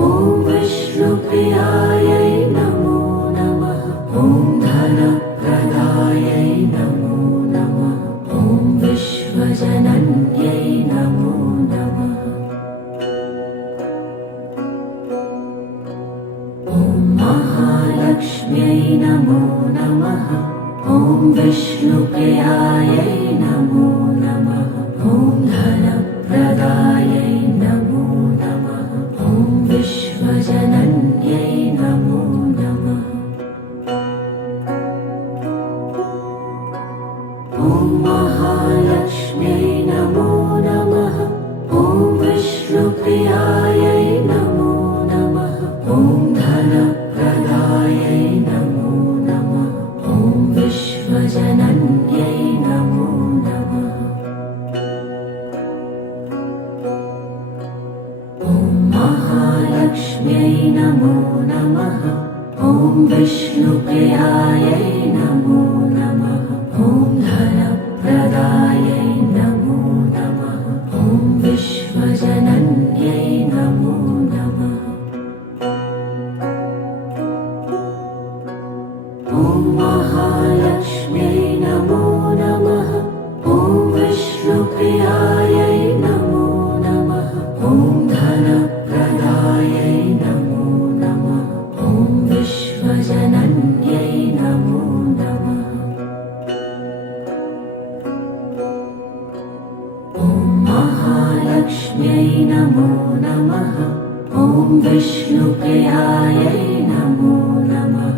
ॐ विष्णुप्रियायै नमो नमः। ॐ धनप्रदायै नमो नमः। ॐ विश्वजनन्यै नमो नमः। ॐ महालक्ष्म्यै नमो नमः। ॐ विष्णुप्रियायै नमो नमः। ॐ धनप्रदायै नमो नमः ॐ विष्णुप्रियायै नमो नमः ॐ धनप्रदायै नमो नमः ॐ विश्वजनन्यै नमो नमः ॐ महालक्ष्म्यै नमो नमः ॐ विष्णुप्रियायै नमो नमः ॐ धनप्रदायै नमो नमः ॐ विश्वजनन्यै नमो नमः ॐ महालक्ष्म्यै नमो नमः ॐ विष्णुप्रियायै नमो नमः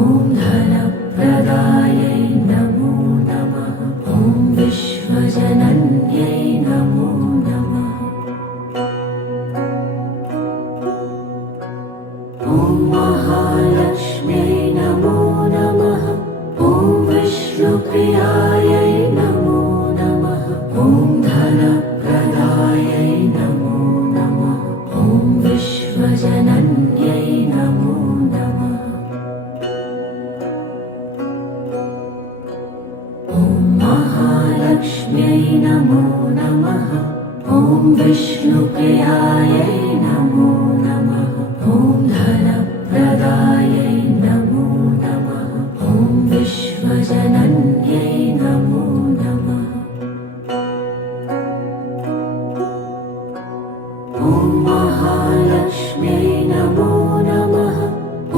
ॐ धनप्रदायै नमो नमः ॐ विश्वजनन्यै नमो नमः ॐ महालक्ष्म्यै नमो नमः ॐ विष्णुप्रियायै नमो नमः ॐ धनप्रदायै नमो नमः ॐ विश्वजनन्यै नमो नमः ॐ महालक्ष्म्यै नमो नमः ॐ विष्णुप्रियायै नमो नमः ॐ धनप्रदायै नमो नमः ॐ विश्वजनन्यै नमो नमः ॐ महालक्ष्म्यै नमो नमः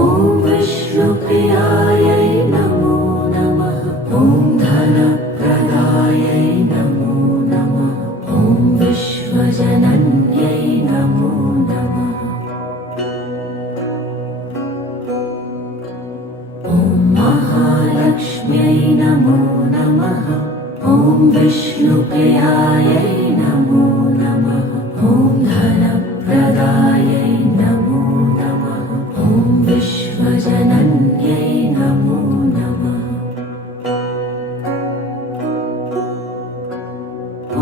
ॐ विष्णुप्रियायै नमो नमः ॐ धनप्रदायै नमो नमः ॐ विश्वजनन्यै नमो नमः ॐ महालक्ष्म्यै नमो नमः ॐ विष्णुप्रियायै नमो नमः ॐ धनप्रदायै नमो नमः ॐ विश्वजनन्यै नमो नमः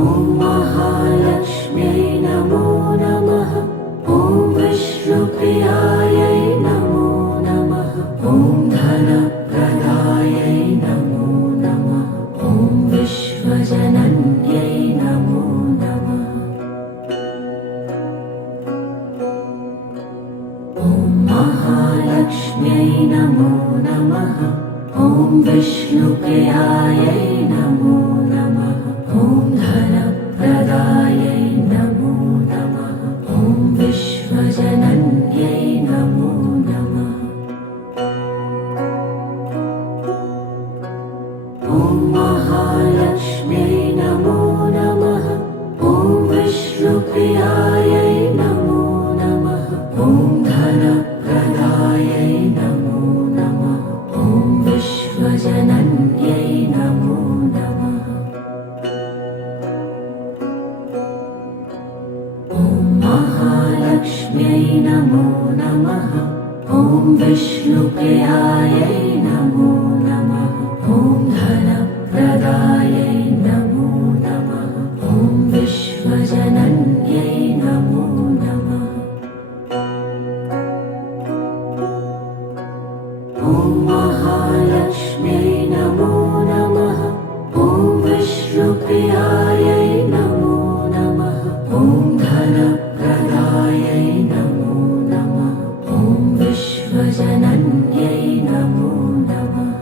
ॐ महालक्ष्म्यै नमो नमः ॐ विष्णुप्रियायै नमो नमः ॐ धनप्रदायै नमो नमः ॐ विश्वजनन्यै नमो नमः ॐ महालक्ष्म्यै नमो नमः ॐ विष्णुप्रियायै नमो नमः ॐ धनप्रदायै नमो नमः ॐ विश्वजनन्यै नमो नमः ॐ महालक्ष्म्यै नमो नमः ॐ विष्णुप्रियायै नमो नमः ॐ धनप्रदायै नमो नमः ॐ विश्वजनन्यै नमो नमः ॐ महालक्ष्म्यै नमो नमः ॐ विष्णुप्रियायै नमो नमः ॐ धनप्रदायै नमो नमः ॐ विश्वजनन्यै नमो नमः ॐ महालक्ष्म्यै नमो नमः ॐ विष्णुप्रियायै नमो नमः ॐ धनप्रदायै नमो नमः ॐ विश्वजनन्यै नमो नमः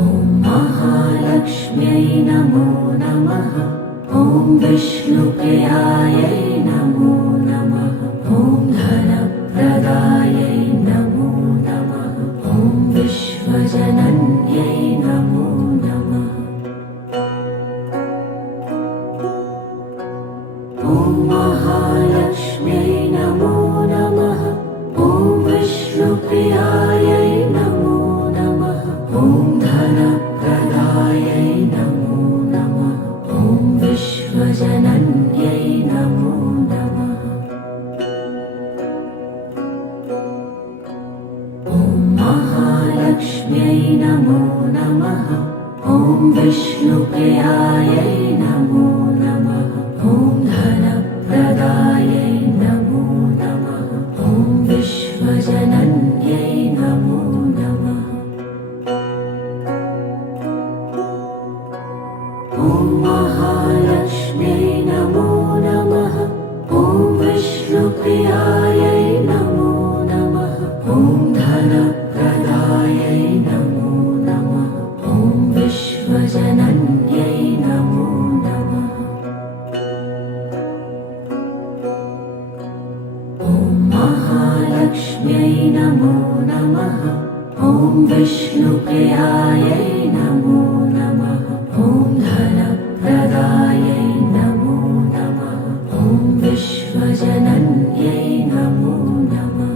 ॐ महालक्ष्म्यै नमो नमः ॐ विष्णुप्रियायै नमो नमः ॐ धनप्रदायै नमो नमः ॐ विश्वजनन्यै नमो नमः ॐ महालक्ष्म्यै नमो नमः ॐ विष्णुप्रियायै नमो नमः ॐ धनप्रदायै नमो नमः ॐ विश्वजनन्यै नमो नमः ॐ महालक्ष्म्यै नमो नमः ॐ विष्णुप्रियायै नमो नमः ॐ धनप्रदायै ॐ महालक्ष्म्यै नमो नमः। ॐ विष्णुप्रियायै नमो नमः। ॐ धनप्रदायै नमो नमः। ॐ विश्वजनन्यै नमो नमः। ॐ महालक्ष्म्यै नमो नमः। ॐ विष्णुप्रियायै नमो नमः। ॐ धनप्रदायै नमो नमः। ॐ विश्वजनन्यै नमो नमः।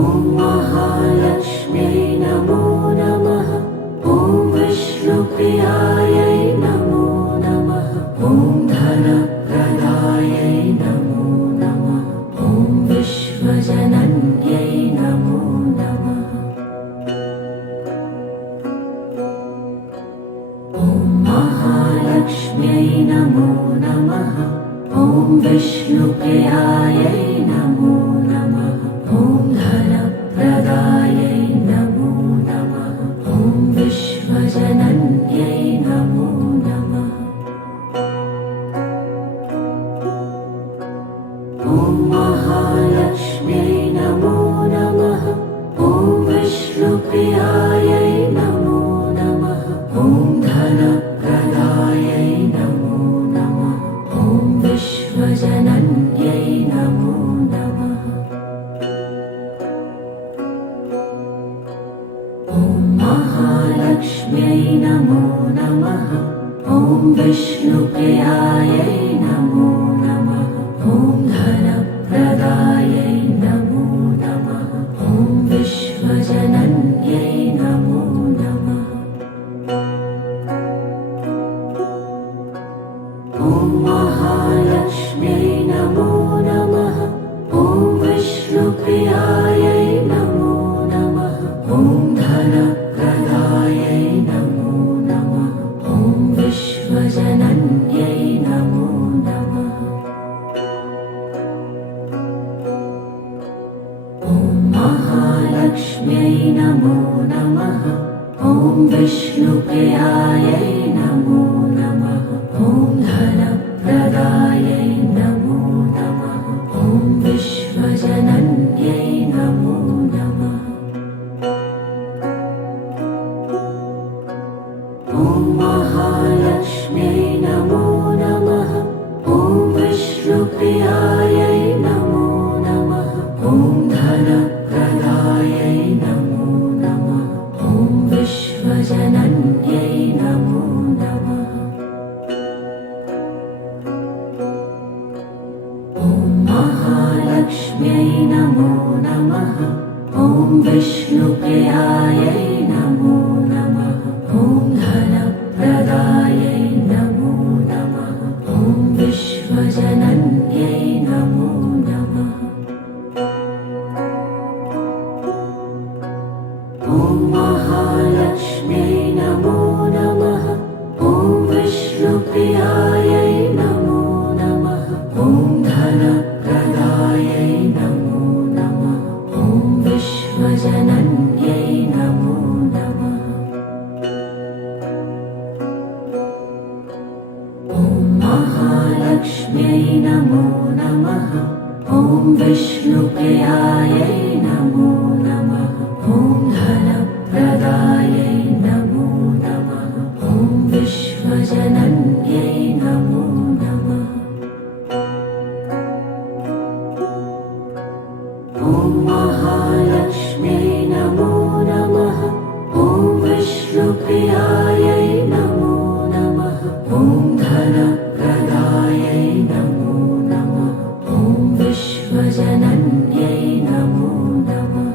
ॐ महालक्ष्म्यै नमो नमः। ॐ विष्णुप्रियायै नमो नमः। ॐ धनप्रदायै नमो नमः। ॐ विश्वजनन्यै नमो नमः। ॐ महालक्ष्म्यै नमो नमः। ॐ विष्णुप्रियायै नमो नमः। ॐ धनप्रदायै नमो नमः। ॐ विश्वजनन्यै नमो नमः। ॐ महालक्ष्म्यै नमो नमः। ॐ विष्णुप्रियायै नमो नमः। ॐ धनप्रदायै नमो नमः। ॐ विश्वजनन्यै नमो नमः। ॐ महालक्ष्म्यै नमो नमः। ॐ विष्णुप्रियायै नमो नमः। ॐ धनप्रदायै नमो नमः। ॐ विश्वजनन्यै नमो नमः। ॐ महालक्ष्म्यै नमो नमः। ॐ विष्णुप्रियायै नमो नमः। ॐ धनप्रदायै नमो नमः। ॐ विश्वजनन्यै नमो नमः। ॐ महालक्ष्म्यै नमो नमः। ॐ विष्णुप्रियायै नमो नमः। ॐ धनप्रदायै नमो नमः। ॐ विश्वजनन्यै नमो नमः। ॐ महालक्ष्म्यै नमो नमः। ॐ विष्णुप्रियायै नमो नमः। ॐ धनप्रदायै नमो नमः। ॐ विश्वजनन्यै नमो नमः। ॐ महालक्ष्म्यै नमो नमः। ॐ विष्णुप्रियायै नमो नमः। ॐ धनप्रदायै नमो नमः। ॐ विश्वजनन्यै नमो नमः। ॐ महालक्ष्म्यै नमो नमः। ॐ विष्णुप्रियायै नमो नमः। ॐ धनप्रदायै नमो नमः। ॐ विश्वजनन्यै नमो नमः। ॐ महालक्ष्म्यै नमो नमः। ॐ विष्णुप्रियायै नमो नमः। ॐ धनप्रदायै नमो नमः। ॐ विश्वजनन्यै नमो नमः। ॐ महालक्ष्म्यै नमो नमः। ॐ विष्णुप्रियायै नमो नमः। ॐ धनप्रदायै नमो नमः। ॐ विश्वजनन्यै नमो नमः।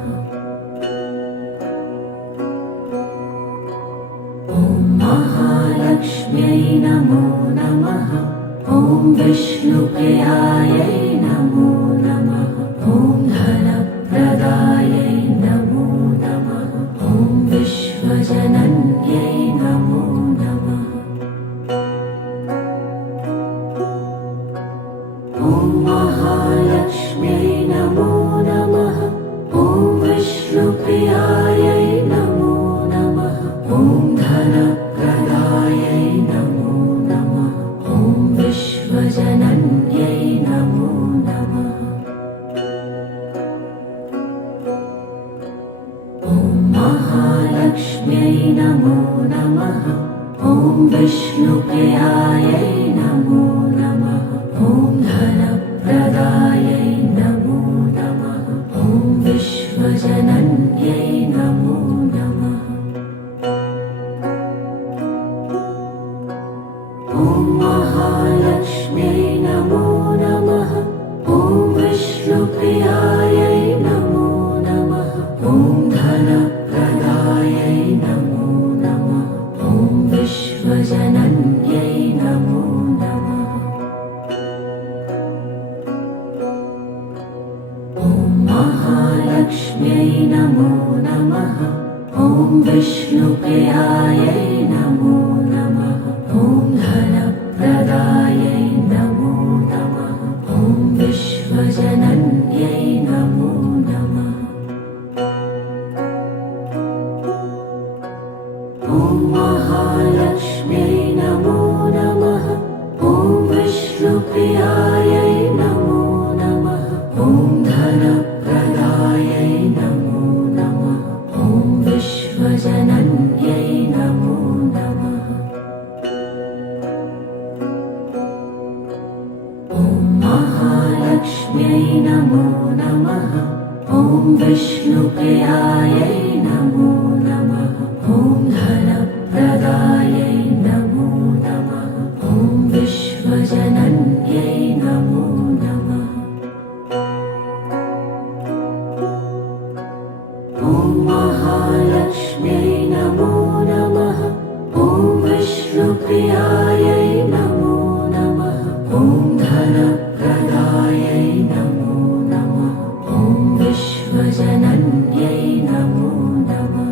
ॐ महालक्ष्म्यै नमो नमः। ॐ विष्णुप्रियायै नमो नमः। ॐ धनप्रदायै नमो नमः। ॐ विश्वजनन्यै नमो नमः। ॐ महालक्ष्म्यै नमो नमः। ॐ विष्णुप्रियायै नमो नमः। महालक्ष्म्यै नमो नमः। ॐ विष्णुप्रियायै नमो नमः। ॐ धनप्रदायै नमो नमः। ॐ विश्वजनन्यै नमो नमः। ॐ महालक्ष्म्यै नमो नमः। ॐ विष्णुप्रियायै नमो नमः। ॐ धनप्रदायै नमो नमः। ॐ विश्वजनन्यै नमो नमः। ॐ महालक्ष्म्यै नमो नमः। ॐ विष्णुप्रियायै नमो नमः। ॐ धनप्रदायै नमो नमः। ॐ विश्वजनन्यै नमो नमः। ॐ महालक्ष्म्यै नमो नमः। ॐ विष्णुप्रियायै नमो नमः। ॐ धनप्रदायै नमो नमः। ॐ विश्वजनन्यै नमो नमः। ॐ महालक्ष्म्यै नमो नमः। ॐ विष्णुप्रियायै नमो नमः। ॐ धनप्रदायै नमो नमः। ॐ विश्वजनन्यै नमो नमः। ॐ महालक्ष्म्यै नमो नमः। ॐ विष्णुप्रियायै नमो नमः। ॐ धनप्रदायै नमो नमः। ॐ विश्वजनन्यै नमो नमः।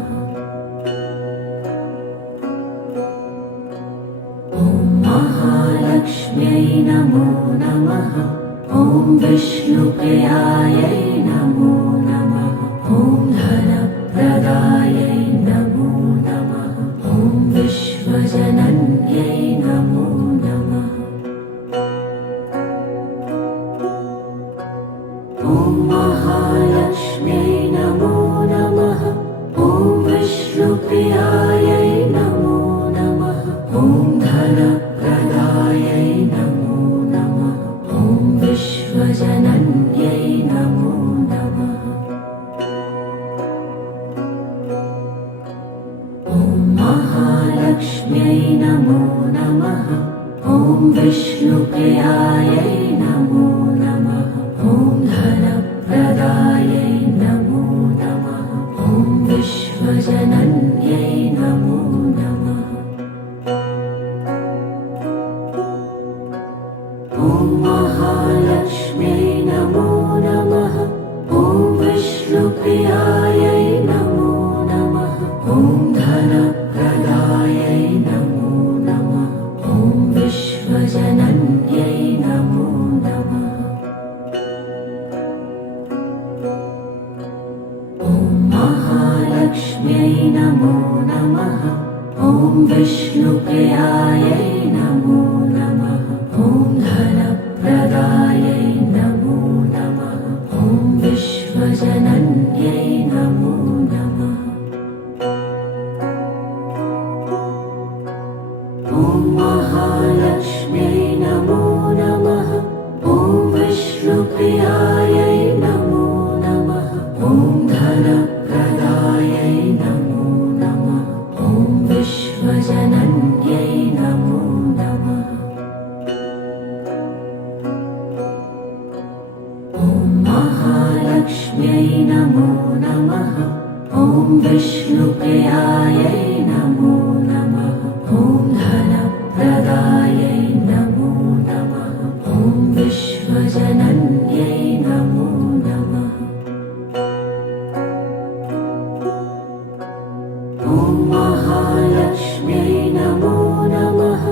ॐ महालक्ष्म्यै नमो नमः। ॐ विष्णुप्रियायै नमो नमः। ॐ धनप्रदायै नमो नमः। ॐ विश्वजनन्यै नमो नमः। ॐ महालक्ष्म्यै नमो नमः। ॐ विष्णुप्रियायै नमो नमः। ॐ धनप्रदायै नमो नमः। ॐ विश्वजनन्यै नमो नमः। ॐ महालक्ष्म्यै नमो नमः। ॐ विष्णुप्रियायै नमो नमः। ॐ धनप्रदायै नमो नमः। ॐ विश्वजनन्यै नमो नमः। ॐ महालक्ष्म्यै नमो नमः। ॐ विष्णुप्रियायै नमो नमः। ॐ धनप्रदायै नमो नमः। ॐ विश्वजनन्यै नमो नमः। ॐ महालक्ष्म्यै नमो नमः। ॐ विष्णुप्रियायै नमो नमः। ॐ धनप्रदायै नमो नमः। ॐ विश्वजनन्यै नमो नमः। ॐ महालक्ष्म्यै नमो नमः। ॐ विष्णुप्रियायै नमो नमः। ॐ धनप्रदायै नमो नमः। ॐ विश्वजनन्यै नमो नमः। ॐ महालक्ष्म्यै नमो नमः। ॐ विष्णुप्रियायै नमो नमः। ॐ धनप्रदायै नमो नमः। ॐ विश्वजनन्यै नमो नमः। ॐ महालक्ष्म्यै नमो नमः।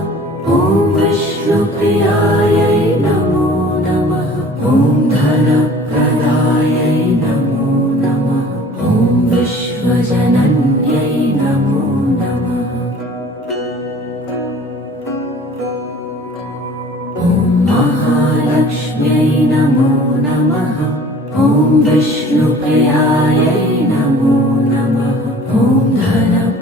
ॐ विष्णुप्रियायै नमो नमः। ॐ धनप्रदायै नमो नमः। ॐ विश्वजनन्यै नमो नमः। ॐ महालक्ष्म्यै नमो नमः। ॐ विष्णुप्रियायै नमो नमः। ॐ धनप्रदायै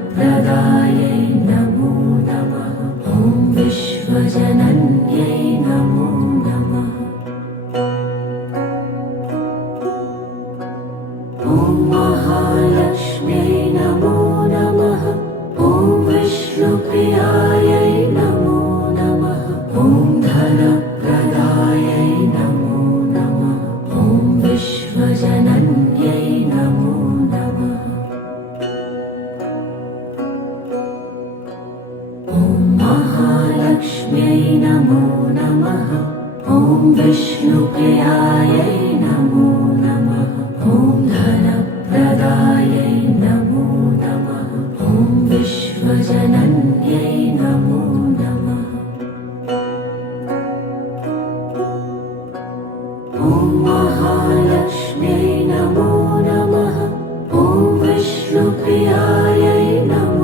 विष्णुप्रियायै नमो नमः। ॐ धनप्रदायै नमो नमः। ॐ विश्वजनन्यै नमो नमः। ॐ महालक्ष्म्यै नमो नमः। ॐ विष्णुप्रियायै नमो